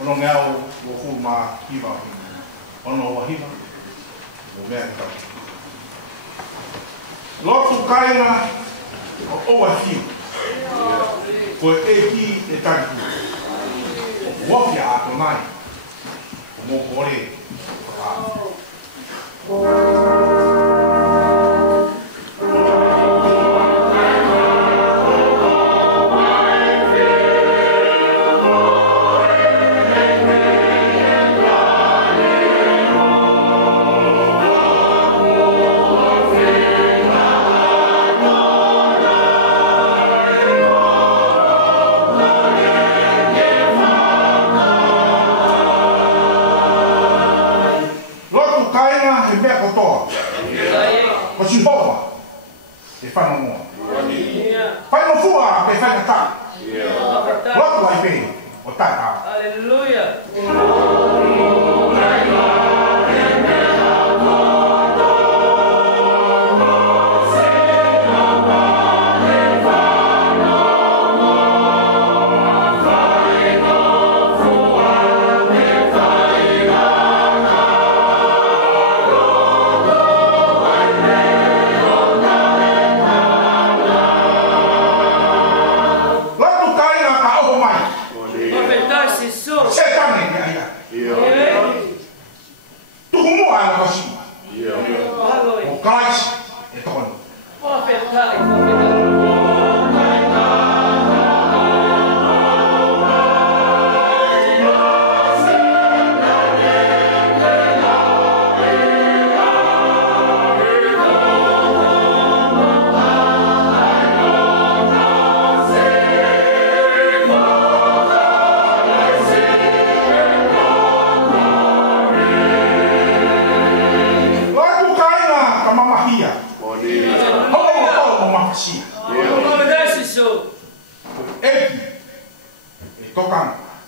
ono ngao wo fu ma hi va ono wa hi va o me ka lo tu kai na o wa fi ko e ki e ta ku wo fi a to mai mo ko re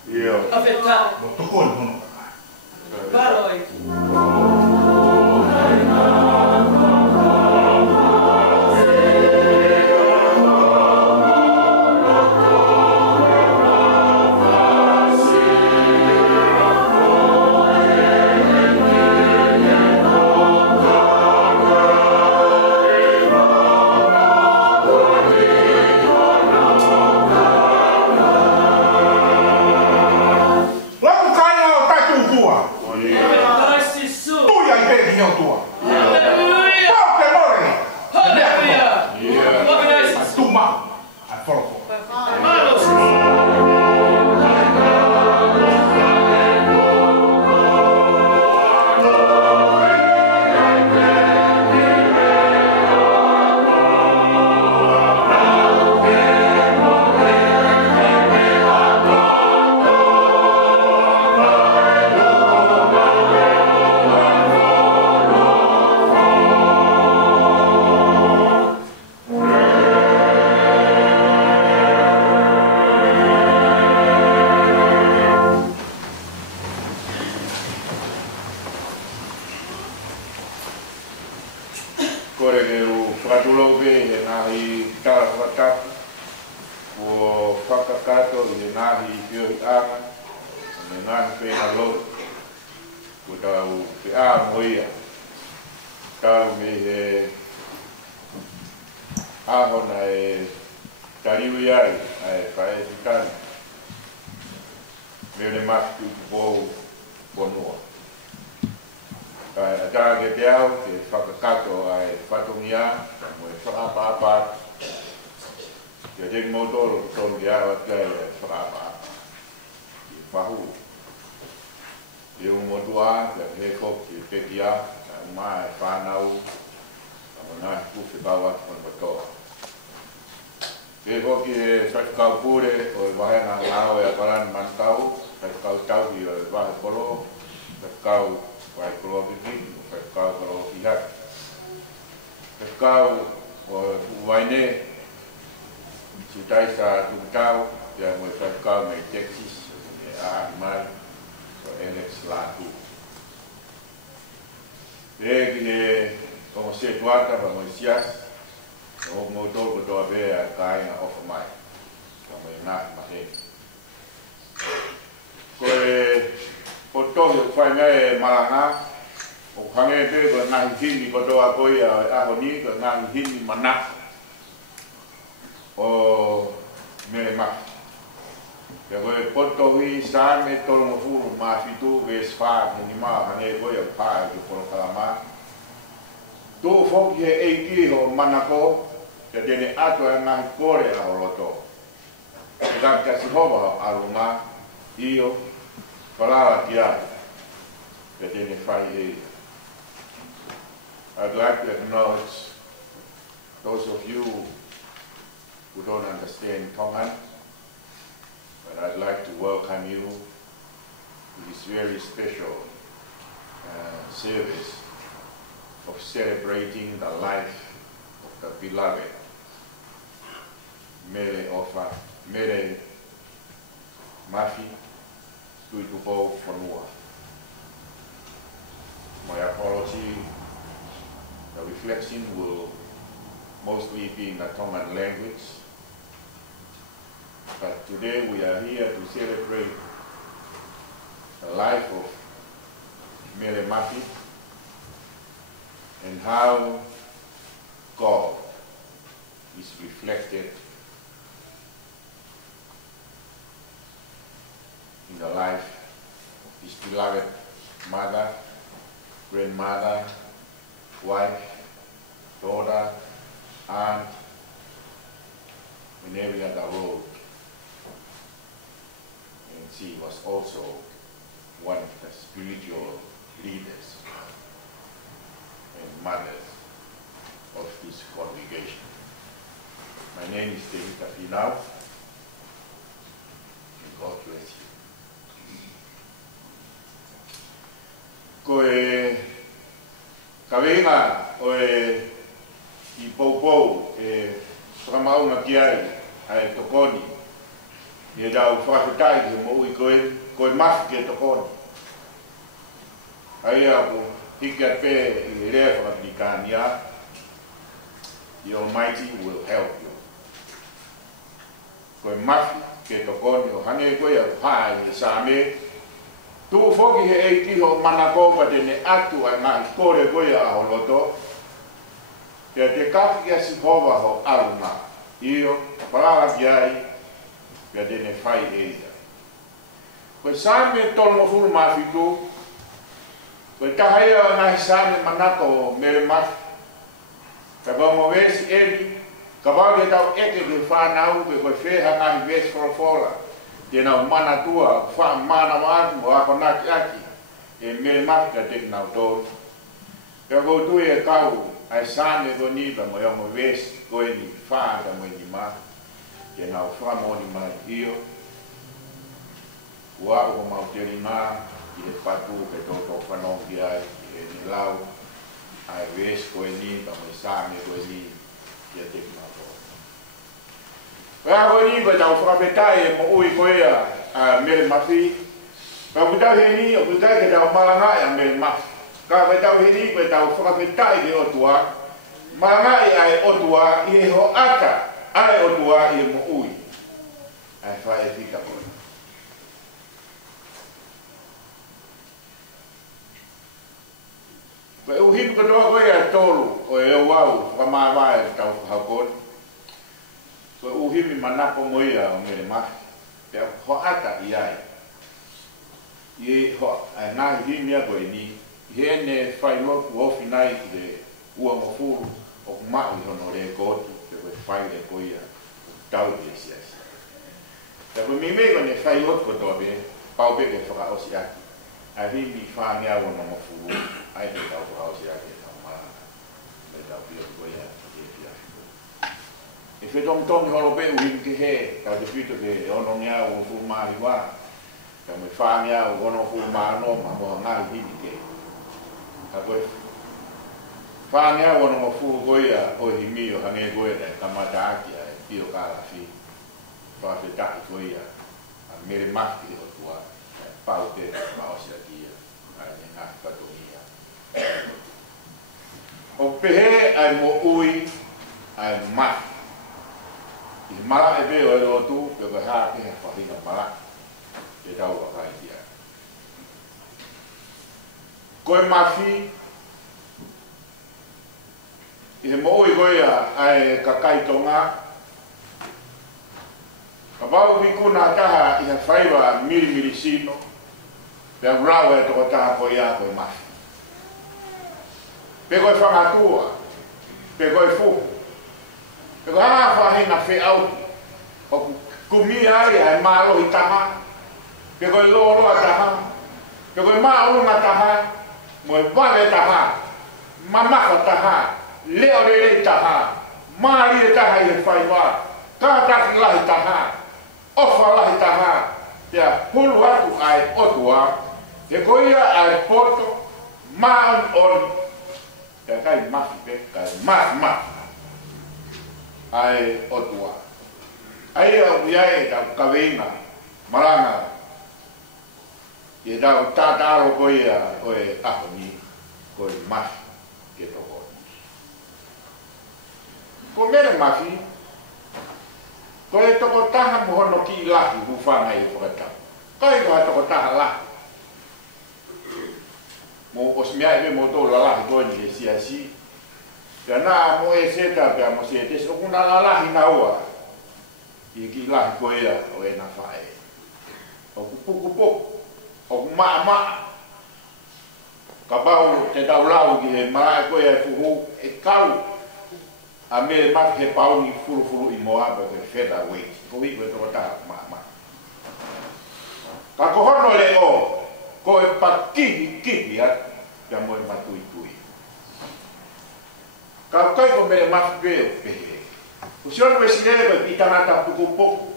Ia. Afeta. Mo toko ni hono. Baroi. I'd like to acknowledge those of you who don't understand Tongan, but I'd like to welcome you to this very special service of celebrating the life of the beloved Mere Mafi Tuitupo Fonua. My apology, the reflection will mostly be in the Tongan language, but today we are here to celebrate the life of Mere Mafi and how God is reflected in the life of his beloved mother, grandmother, wife, daughter, aunt, and every other road. And she was also one of the spiritual leaders and mothers of this congregation. My name is David Kapinau, and God bless you. Koe kawenga oe I poupou e whakamaunga ki ai ai tokoni. I e dau whakatai ki mo i koe mafi ke tokoni. Ai aku hika pe i rea whakapikania. The Almighty will help you. Koe mafi ke tokoni o hange koe au haa i same. Tu foki he ei tiho manakopa tene atu ai ngahi kore koe a holoto. Kia te kapi kia si hova ho aruna. Iyo, parara ki ai, kia tene whai eia. Koe same tolmo furu mafi tu. Koe tahaya ngahi same manako mere mafi. Ka bongo wesi eri, ka wau tau eke ke whanau ke koe wheha ngahi wesi whorofora. Tēnā mana tua, wha mana wātu mo ako naki aki, e mere mafi ka teki nau tōru. Pea kou tui e kau, ai sāne ko nipa mo yamo wesi koe ni whaata mo ni mafi. Tēnā wha moni mai iyo. Ua ko mau teri ngā, i he patu ke tōtō whanongi ai, i ni lau. Ai wesi koe nipa mo sāne koe ni, kia teki nau tōru. Pea koe ni koe tau whakapetai e mo ui koe a mere mafi. Ka putau he ni, o putai ke tau malangai a mere mafi. Ka putau he ni koe tau whakapetai ke otua. Malangai ai otua i he ho aka, ai otua i mo ui. Ai whae whika koe. Koe uhipu katoa koe a tolu, o e wau, whakamawai tau whakakone. Koe uhimi manako moia o mere mafi. Pea ho ata i ai. I ho ai ngahi himia koe ni. I hene whainoku ofi nai ki le ua mofuru o kumau i hono re koti. Pea koe whaile koia. Tau i esi esi. Pea koe mime koe ne whainoku kotoa be. Pau pe ke whakaosi aki. Ai himi whaangea wana mofuru. Ai te tau whakaosi aki e tau marana. Me tau pia koia. E whetong tongi holo pe uhin ke he, ka te whito ke ono ngea o fu mahi wā. Ka me wha ngea o ono fu maano ma moha ngahi hini ke. Ka koe wha ngea o ono fu goia o himi o hange goia ne kamata aki a e pio kala fi. Wha whetaki goia a mere maki o tua. Pau te maosi a kia. A ne ngahi patongia. O pehe ai mo ui ai maki. I mara e peo e rotu, peo ka haa ke whahina mara, e tau wakai tia. Koe mafi, i he mo'i koe ai ka kaitonga, ka wau ki kuna taha i he whaiwa miri sino, peo rau e toko taha koe a koe mafi. Pe koe whangatua, pe koe fuhu, e ko haa whahina whi au, o kumi ai ai mālo i taha, pe koe loroa taha, pe koe maurunga taha, mo e wale taha, mamaka taha, leo rere taha, maari e taha i he whaiwa, kātaki lahi taha, ofa lahi taha, tea hulu atu ai otua, e koia ai poto, maan on, tea kai mafi pe, kai mafi. Ai otua. Ai au iai tau kaweina, maranga. I tau tātaro koe koe ahoni, koe mafi ke toko. Ko mere mafi, koe toko taha mohono ki lahi hufanga i whakatau. Koe koe toko taha lahi. Mo osmea ime mo tō lahi koe ni he siasi. Pea nā mo e seta pea mo se te soku nā lahi na ua. I ki lahi koea o e na whae. O ku puku puku, o ku maa maa. Ka pau te tau lau ki he marae koea e fuhu e kau. A mere maki he pau ni furu i moa pa ke feather weight. Fuhi koe toko taha maa maa. Ka kohono le o, ko e pa kihi atu. Pea mo e matui tui. Ka kai ko mere mafi peo pehe. O si ono wesi lebe i tanata puku puku.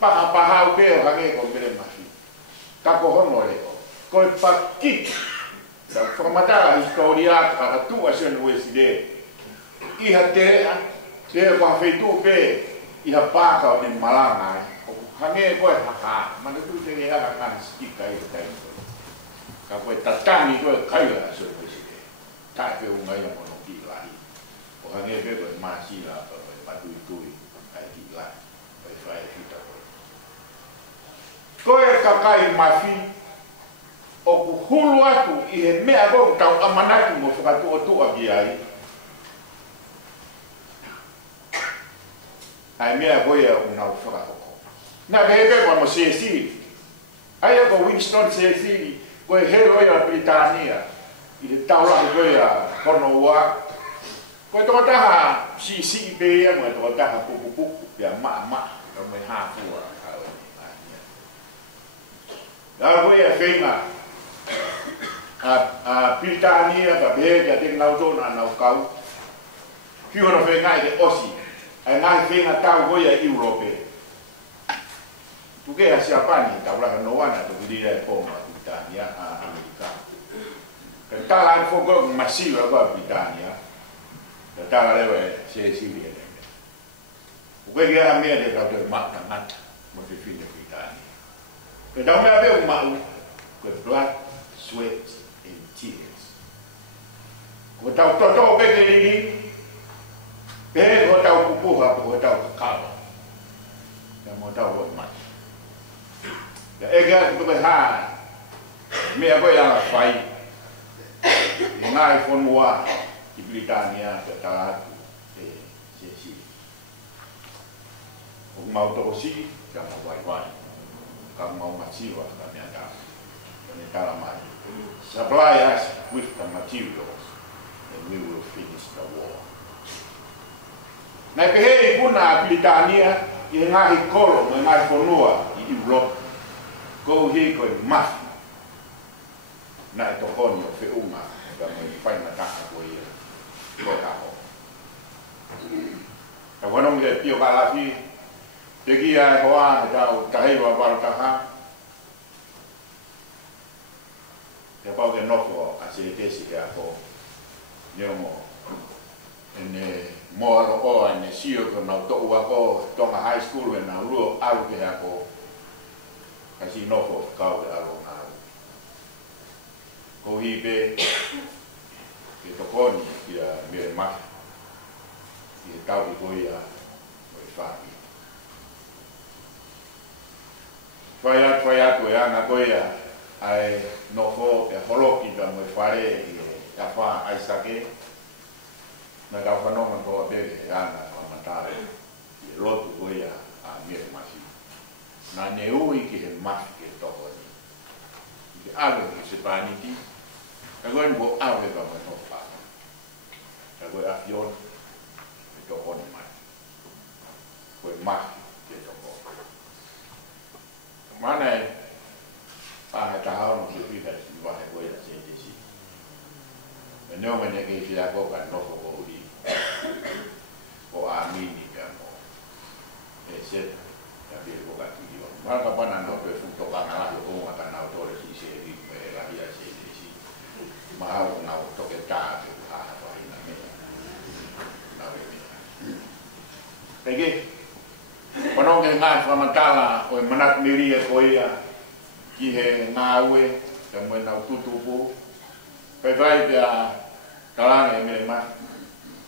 Paha o peo hange ko mere mafi. Ka ko hono leo. Ko e pa kiki. Sa whakamatara historia ka hatua si ono wesi lebe. Iha terea. Terea ko hawhaitu pe. Iha pāka o ne malanga. O hange koe haka, mana tu te ngea ngan siki kai kai. Ka koe tatami koe kai la so koe sike. Ta pe unga yang kono ki lahi. O hange pe koe masi la koe patui tui ai ki la. Koe fai kita koe. Koe kakai mafi o ku hulu atu i he mea koe tau amanaki mo whakatu o tua ki ai. Ai mea koe unau whakako. Na bebe kwa mo sesi. Ai ko Winston sesi ko hero ya Britania. I taula ko ya Cornwall. Ko to ta si be ya mo to ta pu ya ma ko me ha fu a. La ko ya fenga. A Britania ba be ya ting nau to na nau kau. Ki ora fenga de osi. Ai ngai fenga tau ko ya Europe. Tuke a siapa ni taula no wana to dia ko ma Britania a Amerika. Ke tala fo go masiva ba Britania. Ke tala lewe se Siria. Uke dia me de ka de ma tangat mo te fine Britania. Ke da me ave ma ko blood, sweat and tears. Ko tau to be ke ni. Pe ko tau ku ha ko tau ka. Ya mo tau wo ma. Ya ega tu beha me apa yang fai ngai fon wa di Britania kata si mau to si kama wai kama mau masiwa kami ada kami talamai supply us with the materials and we will finish the war. Na kehe puna Britania ngai kolo ngai fonua di Europe ko hi ko mafi na to honio fe uma ga mo fai na ta ko ia ko ta ho ta wono nge pio ka la fi te ki ai ho a ta o ta hi wa ba ta ha ya pa ke no ko a se te si ya ko yo mo ene mo ro o ene sio ko na to wa ko to high school na ru au ke ha ko kasi nofo kau de alo na ko hibe ke to koni ya me ma ki kau di goia mo fa faya ko ya na goia ai nofo e holoki da mo fare ya fa ai sake na ka fa no mo ko be ya na ko matare lotu goia a me ma na neui ki he mafi ke toko ni. Ki awe ki se paniti, ka goen bo awe ka mo no pa. Ka goen afion ke toko ni mai. Koe mafi ke toko. Mana e pahe tahao no ki pita si wahe goe na se te si. Me neo mene ke si ako ka nofo ko uri. O amini ka mo. E seta. Tapi bukan video. Maka kapan anda berfoto kangen lo akan auto si seri lagi si si mau nau to kita tu apa ini namanya. Lagi, penong yang ngai sama tala, oi menak miri koia, kihe ngawe, kemudian nau tutupu, pegai dia kalang yang memang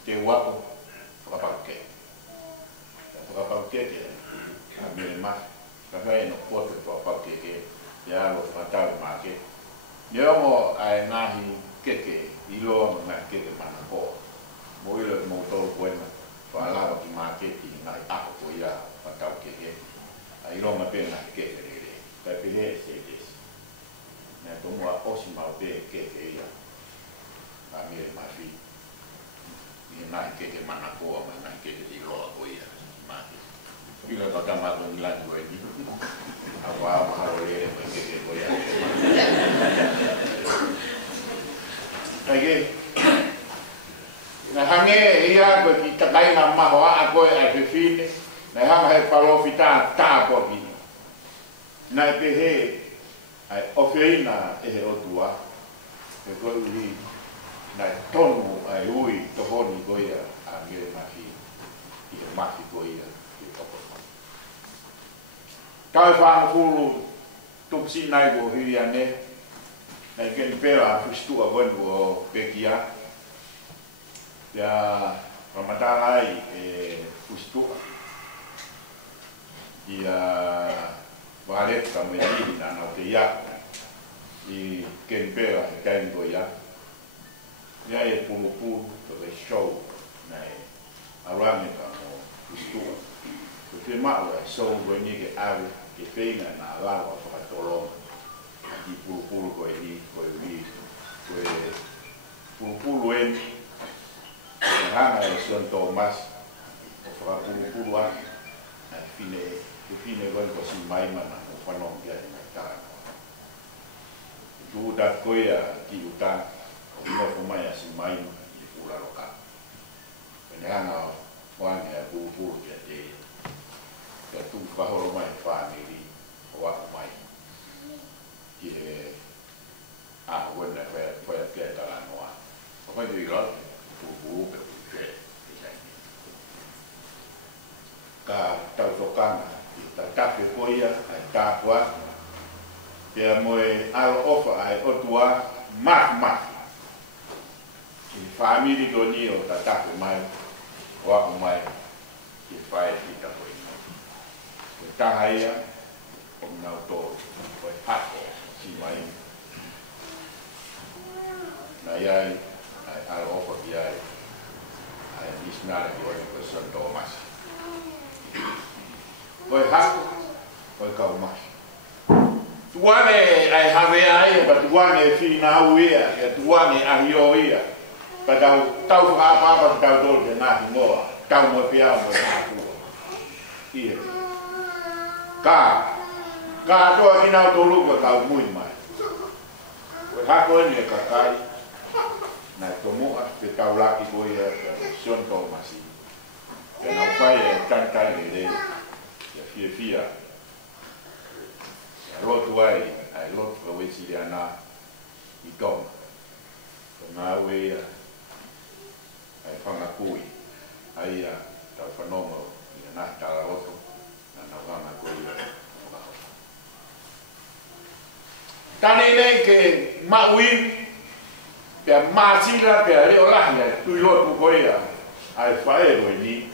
dewa apa ke, mire más kaya no pote to pa ke ya lo fatal ma ke yo mo ai nahi ke ilo ma ke mana ko mo ilo mo to bueno fa la ki ma ke ti nai a ko ya fatal ke ai lo ma pena ke ka pe se des na to mo o si ma pe ke ya a mire ma fi ni nai ke mana ko ma nai ke ilo ko ya ma bila kata malu ngilan gue ini, apa mahaloleh begitu gue ya. Lagi, nah hange iya gue kita kain nama hawa aku efifin, nah hange kalau kita tak apa gini, nah pehe, ofeina otua, gue ini, nah tonu ui tohoni gue ya, ambil masih gue ya. Kai whanga fulu tupsi nai go hiriane. Nai ken pera fustua wen go pekia. Ya Ramadanai fustua. Ia varet kameli na na te ya. I ken pera ken go ya. Ya e pulu to the show nai arame ka mo fustua. Ke mau so go ni ke ave ke pena na lawa pa tolong di pulu ko ini ko pulu en hanga son Thomas o fra pulu a fine gon ko si mai mana o panon ke na ta du da ko ya ki uta o no ko mai si mai di pula loka hanga wan ya pulu ke te ya tu whahoro mai whaneri o aku mai ki he wena whea kia tala noa o kai tui rau puru pe puru ka tau tokanga i ta tape koia ai tāpua pia moe alo ofa ai otua mak ki whamiri doni o ta tape mai o aku mai ki whae ki ta koina tahaya o nau tō o e hako si mai na iai ai alo ofa ki ai ai misnara ki oi o San Thomas o e hako o e kaumasi tuane ai hawe ai o tuane fina au ia e tuane ahio ia pa tau whakapapa tau tō te nahi ngoa tau mo pia mo e hako ia ka toa ki nau tō luka kau mui mai. Koe hako eni e kakai, nai tō mua te tau laki koe e Sion Tomasi. Te nau whai e tantai le rei, e fia. E lotu ai lotu ka wesi rea nā i tōma. Ko ngā ue ai whangakui, ai tau whanongo i nā tala lotu. Tani nei ke mauin pe masila pe leo lahia tu yo tu koia ai fae ro ni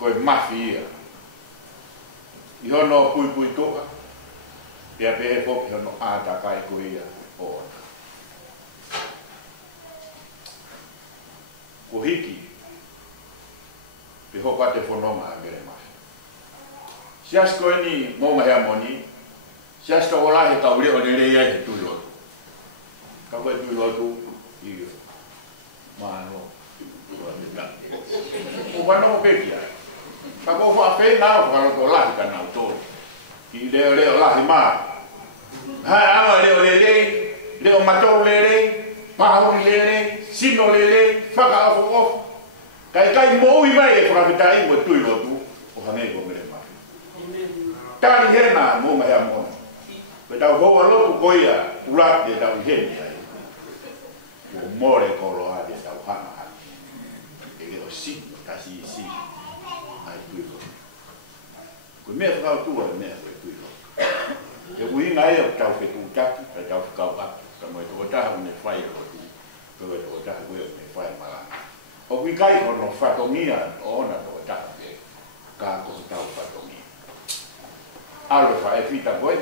koi mafia yo no pui toka pe pe ko no ata kai koia o ko hiki pe ho ka te fonoma mere mas sias ko ni mo ma moni sias to ola he ka ule o le ya he tu lo ka ko tu lo tu i ma no o wa no pe kia ka ko fa pe na ka ko la ka na to i le la ma ha ama le o mato le pa ho le sino le fa ka o kai mo i mai e fra vitai mo tu lo tu o hane ko mere ma tani hena mo mai amo pe tau ho lo tu koia ulat de tau hena o more ko lo ha de tau hana e o si ta si ai tu lo ko me fra tu o me tu lo e ui nai o tau fe tu ta tau ka ba ka mo to ta ne fai lo tu to ta ko me fai mala o vi kai con no fatomia o na to ta ka ko ta fatomia allo fa e fita boy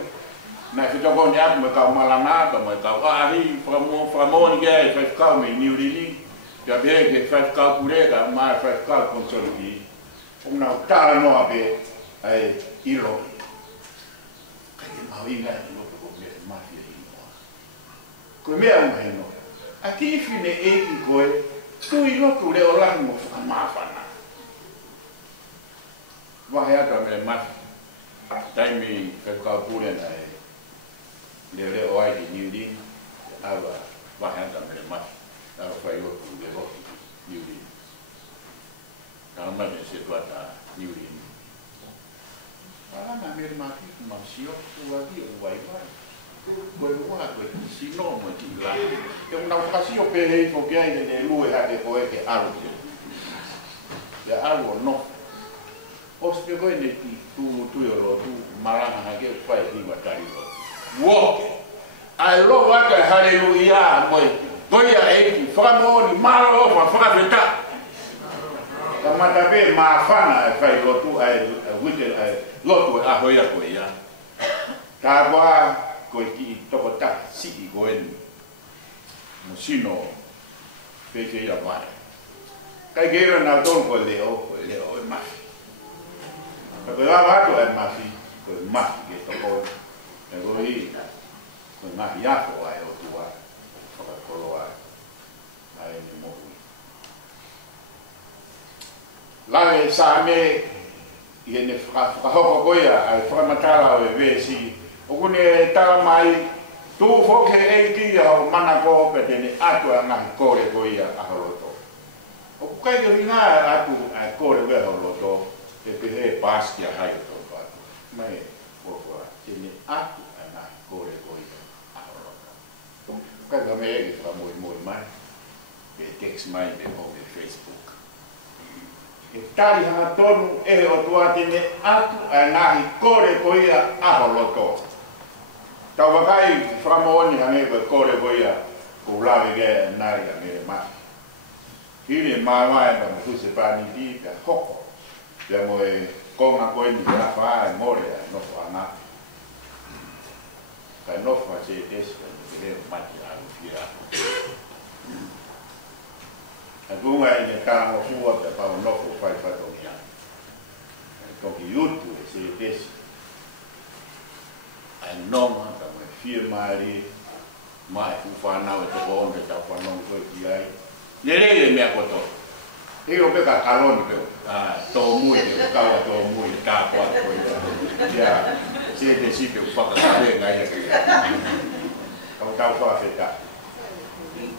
na fita ko ni at me ka malana to me ka ai framo ni ga e fa ka me ni uri ya be ke fa ka pure ka ma fa ka consoli una ta no abe ai ilo ka ni ma wi ga no ko me ma fi ko me a no ati fine e ki ko tu ilo tu le ola mo fa ma fa na wa ya ka me ma dai mi ka pure na le o ai di new din ava va ha ka me ma na fa yo tu le ro new din na ma ne se tua ta new din na me ma ki ma si o tu va di o vai vai wa si no mo ti la e una occasione per il che hai nel lui ha che poi che algo ya algo no os pe ko ne tu yo lo tu maranga ha ke fai ni batari lo wo ai lo wa ka haleluya mo goia e fa mo ni malo fa beta mata be ma fana fai lo tu ai wite ai lo tu a hoia ko ia ta wa ko ki to ko ta si ko en mo sino pe ke ia va kai gero na don ko leo e ma pero va va to e ma fi ko ma ke to ko e go i ko ma ya ko ai o tu wa ko lo ai ni mo la sa me ye fra ho ko ya ai fra matala o ve si o kune tala mai tu fo ke e ki o mana ko pe te atu nga ko re ko ia a ho to o kai yo ina atu a ko re ve ho to te pe e pas ki a hai to pa mai o ko te ni atu nga ko re ko ia a ho to kai ga me e fra mo mai e text mai be o Facebook e tari hana tonu e o tua tene atu a nahi kore koia aho loto. Tau wakai whamaoni hane koe kore koia ko lawe ge nari a mere mahi. Hiri mawai pa mutuse pani di pia hoko. Pia mo e konga koe ni rafa a e more a nofo anapi. Kai nofo a se tesi ka ni leo mati a rufia. A gunga i ne tāmo fua pe pao nofo whai whatongi ana. Toki yutu e se tesi. Ai nonga ka mai fia maari, mai ku whanau e te honde tau whanau koe ki ai. Ne rei mea koto. Hei o peka kaloni peo. Tō mui te kawa tō mui e tāpua koe. Ia, se te si peo whakakare ngai e kia. Kau tau whawheta.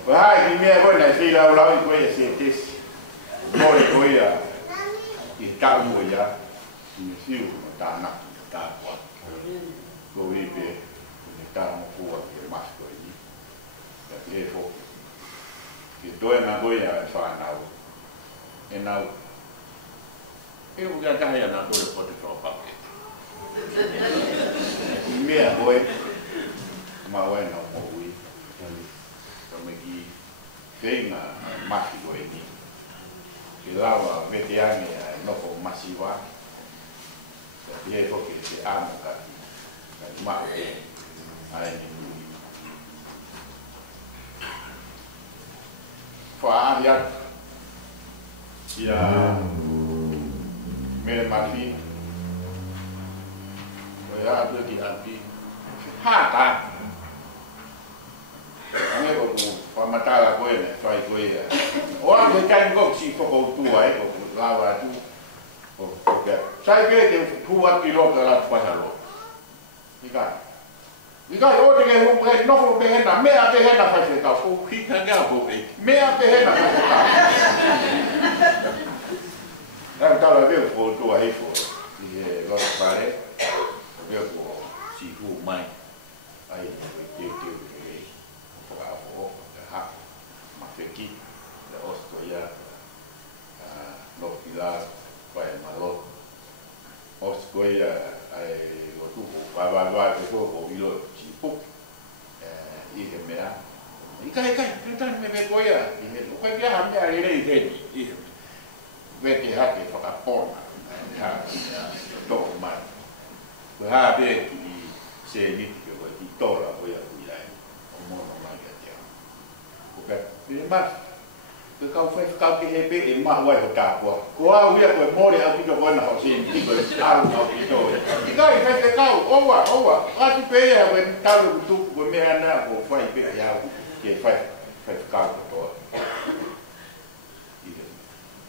Wahai ki mea koe nei whira o lau i koe e se tesi. More koe a i tau mua ia. I me whiu ma tā naki i tā kua. Ko i pe i tā mo kua ki e mas koe ni. Ka ki e whoki. Ki toe ngā koe a e whanau. E nau. E o kia tahi a nā tore pote whapake. I mea koe. Ma wai nau mo ui. Me ki whenga maki koe ni. Ki lawa mete ange a noko masiwa. Ka ki hei hoki se amo kaki. Ka i mako e a eni nui. Whaahi atu. Ia mere mafi. Koe a atu ki api. Hata. Ane ko ku pamatala koe ne fai koe a. O a me kai ngok si whakau tua e ko lawa atu. O kia. Sai ke te pua ki loka la whahalo. Ikai. Ikai o te ke hupu hei noko pe hena. Mea pe hena fai se tau. O hika ngā po e. Mea pe hena fai se tau. Nau tala veo ko tua hei po. I he loka pare. Veo ko si hu mai. Ai te Mafeki, the Ostoya, Nopila, Malo, Ostoya, I go to Baba, before Vilo, Chipo, Igemea. Ikai, Pintan Megoya, quite a hundred, very happy for a former and have dog man. We have it to be saying it, he told us where we like, or more like that. Mas ke kau fai kau ke hebe e ma wai ho ta ko ko a uia ko mo le a ki ko na ho sin ki ko aru au ki to i kai fai ke kau owa a ti pe ya wen ta lu tu ko me ana ko fai pe ya ke fai kau ko to i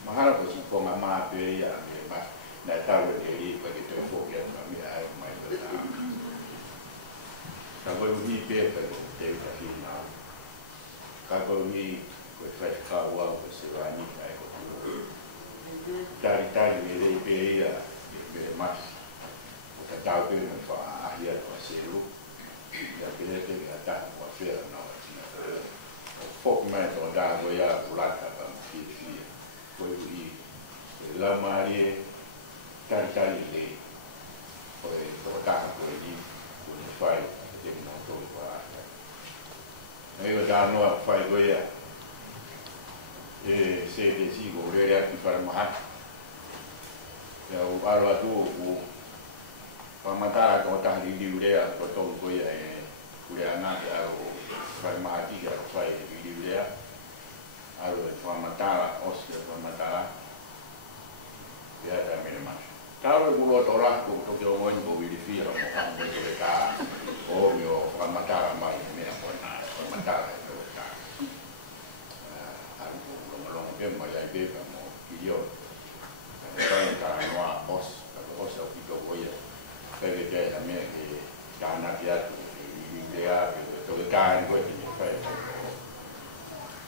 mahara ko si ko ma pe ya me ma na ta lu de ri ko ke to fo ke na mi ai mai ta ko ni pe pe te ta fi na Kagomi koe whaikau au ko se wani kai ko tu. Tari me rei pe ia e me masi. O ka tau pe me wha ahia to a seru. Ia pe rei te a taku wa whea na o tina. O whoku mai to a dago ia urata pa mfia. Koe ui e lamari e tari le oi to ka ko ni ko ni fai te no to ko a nei o da no fai go ya se de si go re ya ti para ma ya o aro atu o pa mata ko ta di re ya ko to go ya ku ya na ya o para ma ti ya fai di re ya aro fa mata o se fa mata ya da me ma Kalau guru orang tu tu kita orang tu boleh feel orang boleh berkata, oh yo orang mata ramai ni apa nak orang mata itu tak. Aku orang dia macam dia kamu video. Kalau kalau nuah os aku kita boleh. Kalau dia kami ni kerana dia dia tu kan kau ini fai.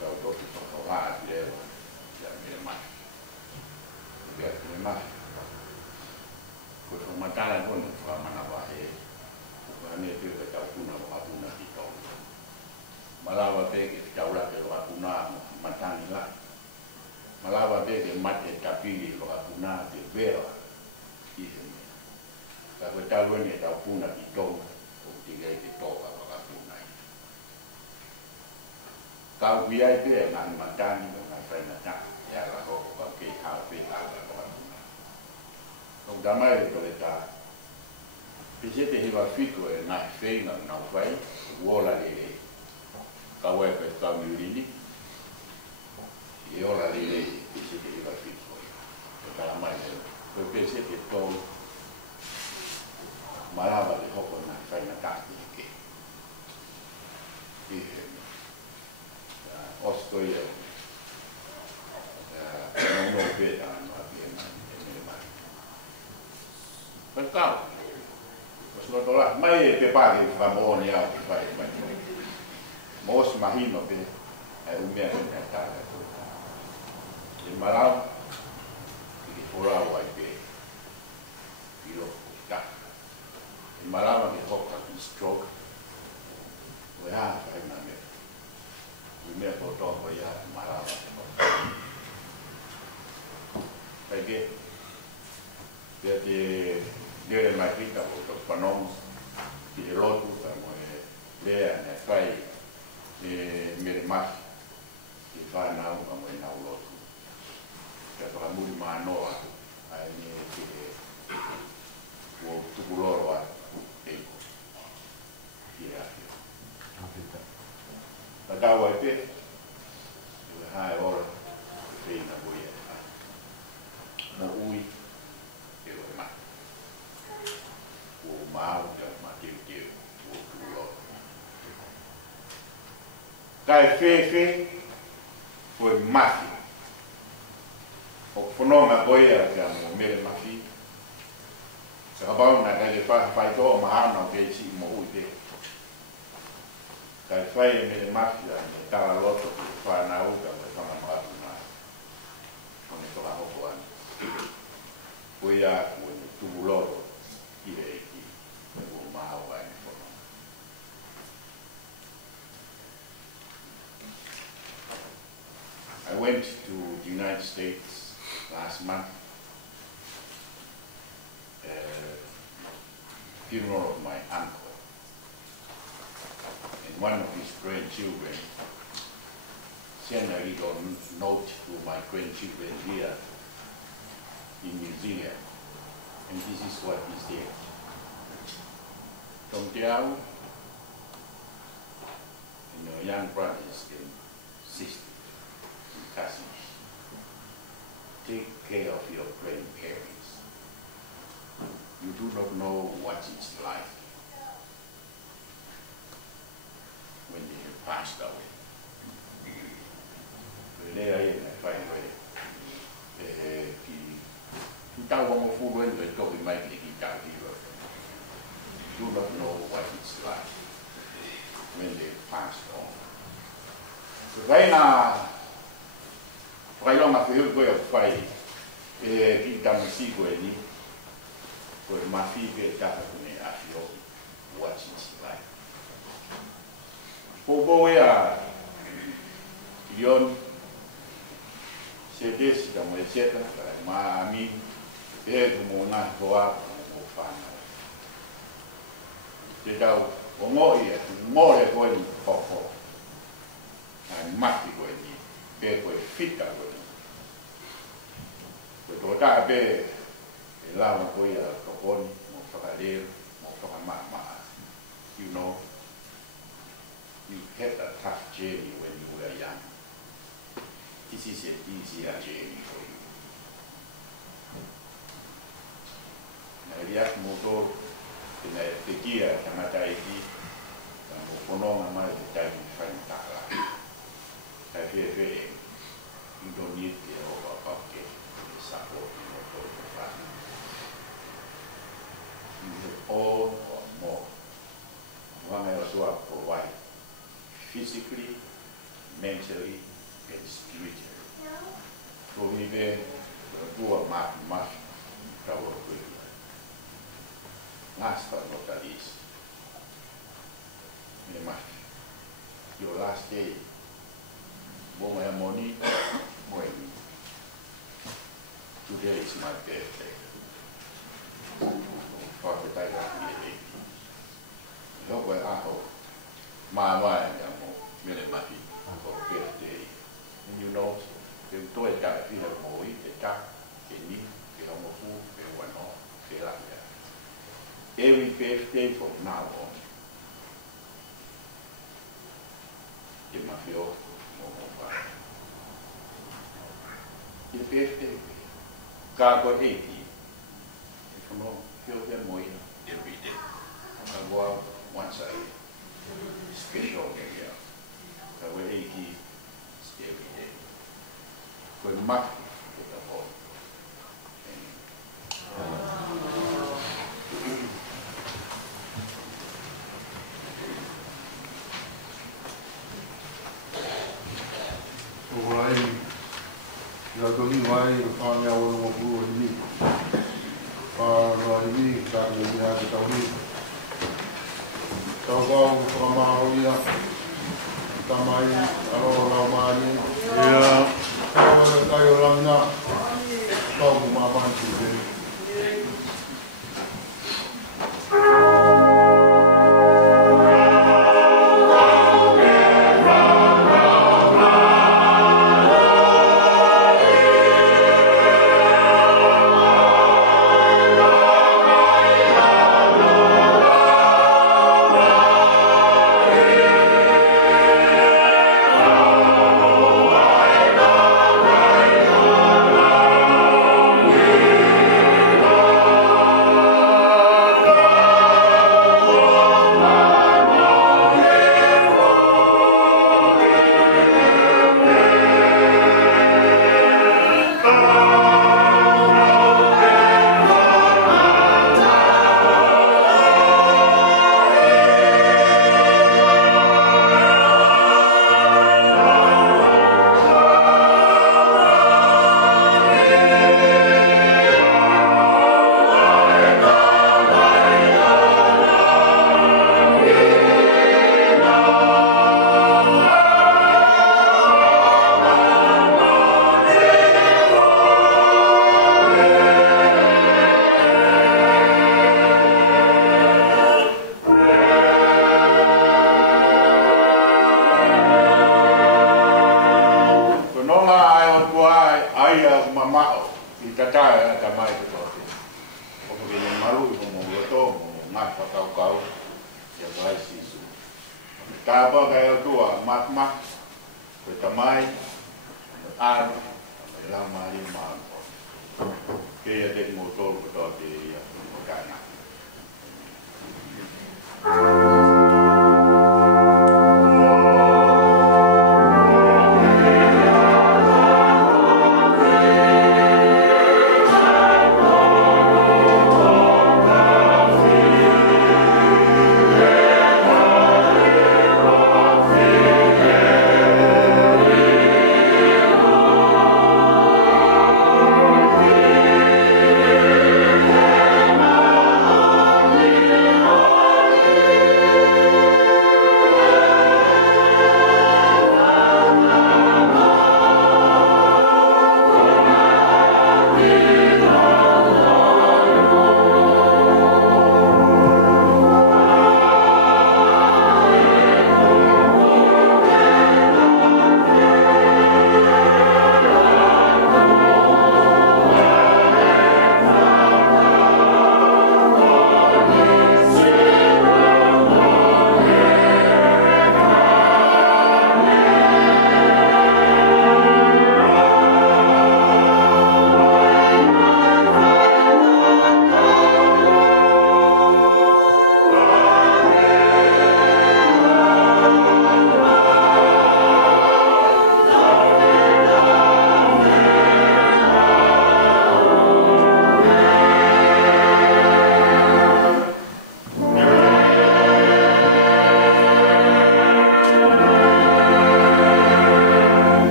Kalau tu kita orang dia yang memang dia memang ko matala pun fa mana wa he ko ne te ka tau kuna wa kuna ti to malawa te ke tau la ke wa kuna matani la malawa te ke mate tapi lo wa kuna te vera ki se me ka ko tau ne tau kuna ti to ko ti ge ti to wa kuna ka wi ai te na matani na fa na ta ya la ko ko ke ha pe ha Ông đã mai rồi ta, bây giờ thì vào phi của nãy phê là nào vậy, vô là đi, cao quay phải cao nhiều đi, vô là đi, bây giờ thì vào phi của, ta làm mai rồi bây giờ thì tôi, mà là vào học của nãy phải là cả gì kì, thì Australia, nó nói về là Betul. Maksud lah, mai pepa di famon ya, pepa di mana. Mos mahin oke, umia ni ada. Di malam, di pulau Waipe, kilo kita. Di malam di hok di stroke, wah, saya mana. Umia foto ya malam. Baik. Jadi dia ada lagi tak untuk penom di lotu sama dia ada kai di mirmas di sana kamu nak lotu. Kita kamu di mana ini di waktu pulau itu dia. Tahu apa? Hai orang ini nak buat. Nak ui. Mau dan mati dia, pulau. Kai fe foi mati. O fonoma boia que a mere mati. Se acabou na que faz todo mal não que se morre. Kai fai mere mati a tá loto para na outra que fama mal na. Com isso lá o ano. Boia o tubulo que I went to the United States last month. Funeral of my uncle and one of his grandchildren sent a little note to my grandchildren here in New Zealand, and this is what he said. From Tiao, your young brothers and sisters and cousins, take care of your grandparents. You do not know what it's like when they have passed away. There I find chúng ta không phụ huynh người tôi bị mày thì chào đi rồi. Do not know what it's like when they passed on. Vậy là phải lo mà phải hiểu cái phải cái tâm sự của anh, của mà phi cái ta phải nói à hiểu what it's like. Phố bôi à, yon, sẽ đến sẽ đồng sẽ ta, mà mình e mo nga hoa mo whana. Te tau, o ngoi e, ngore koe ni poko. Ai mati koe ni, pe koe fita koe ni. Koe tō taa pe, e lawa koe a kaponi, mo whakareo, mo whakamaa. You know, you had a tough journey when you were young. This is an easier journey for you. Nā riak motor, tēnā e whikia tangata e ki, tā mō whanonga mai te taimi whaintara. Tai whewhe, you don't need to overpoke the support in your total family. You have all or more. Whangai o soa provide physically, mentally, and spiritually. So we be dua mat tau koe. Last but not the least, your last day, Moma Moni, today is my birthday. Look where I hope my wife really happy for birthday. And you know, the toy that we have more, the jack, the knee, the homofu, the one off, the like that. Every birthday from now on, you must feel more fun. The birthday, God got 80. If you know, feel them more every day. I go out once a year. Special area. So we're 80 every day. We're much with the whole. Alright. Ya to ni mai pa nya wo mo bu ni. Pa no ni ka ni ya ta ni. Tau kau sama dia, tamai alo ramai. Ya, kalau kau ramna, kau makan sih.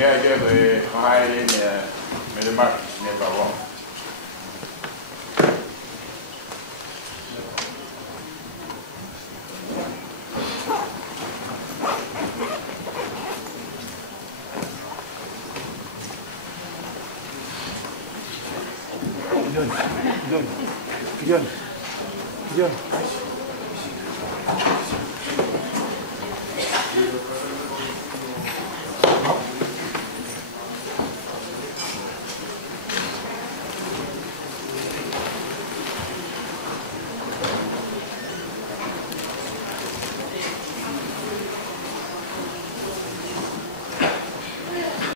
mea ke e whahae le me le maki me ka wā. John.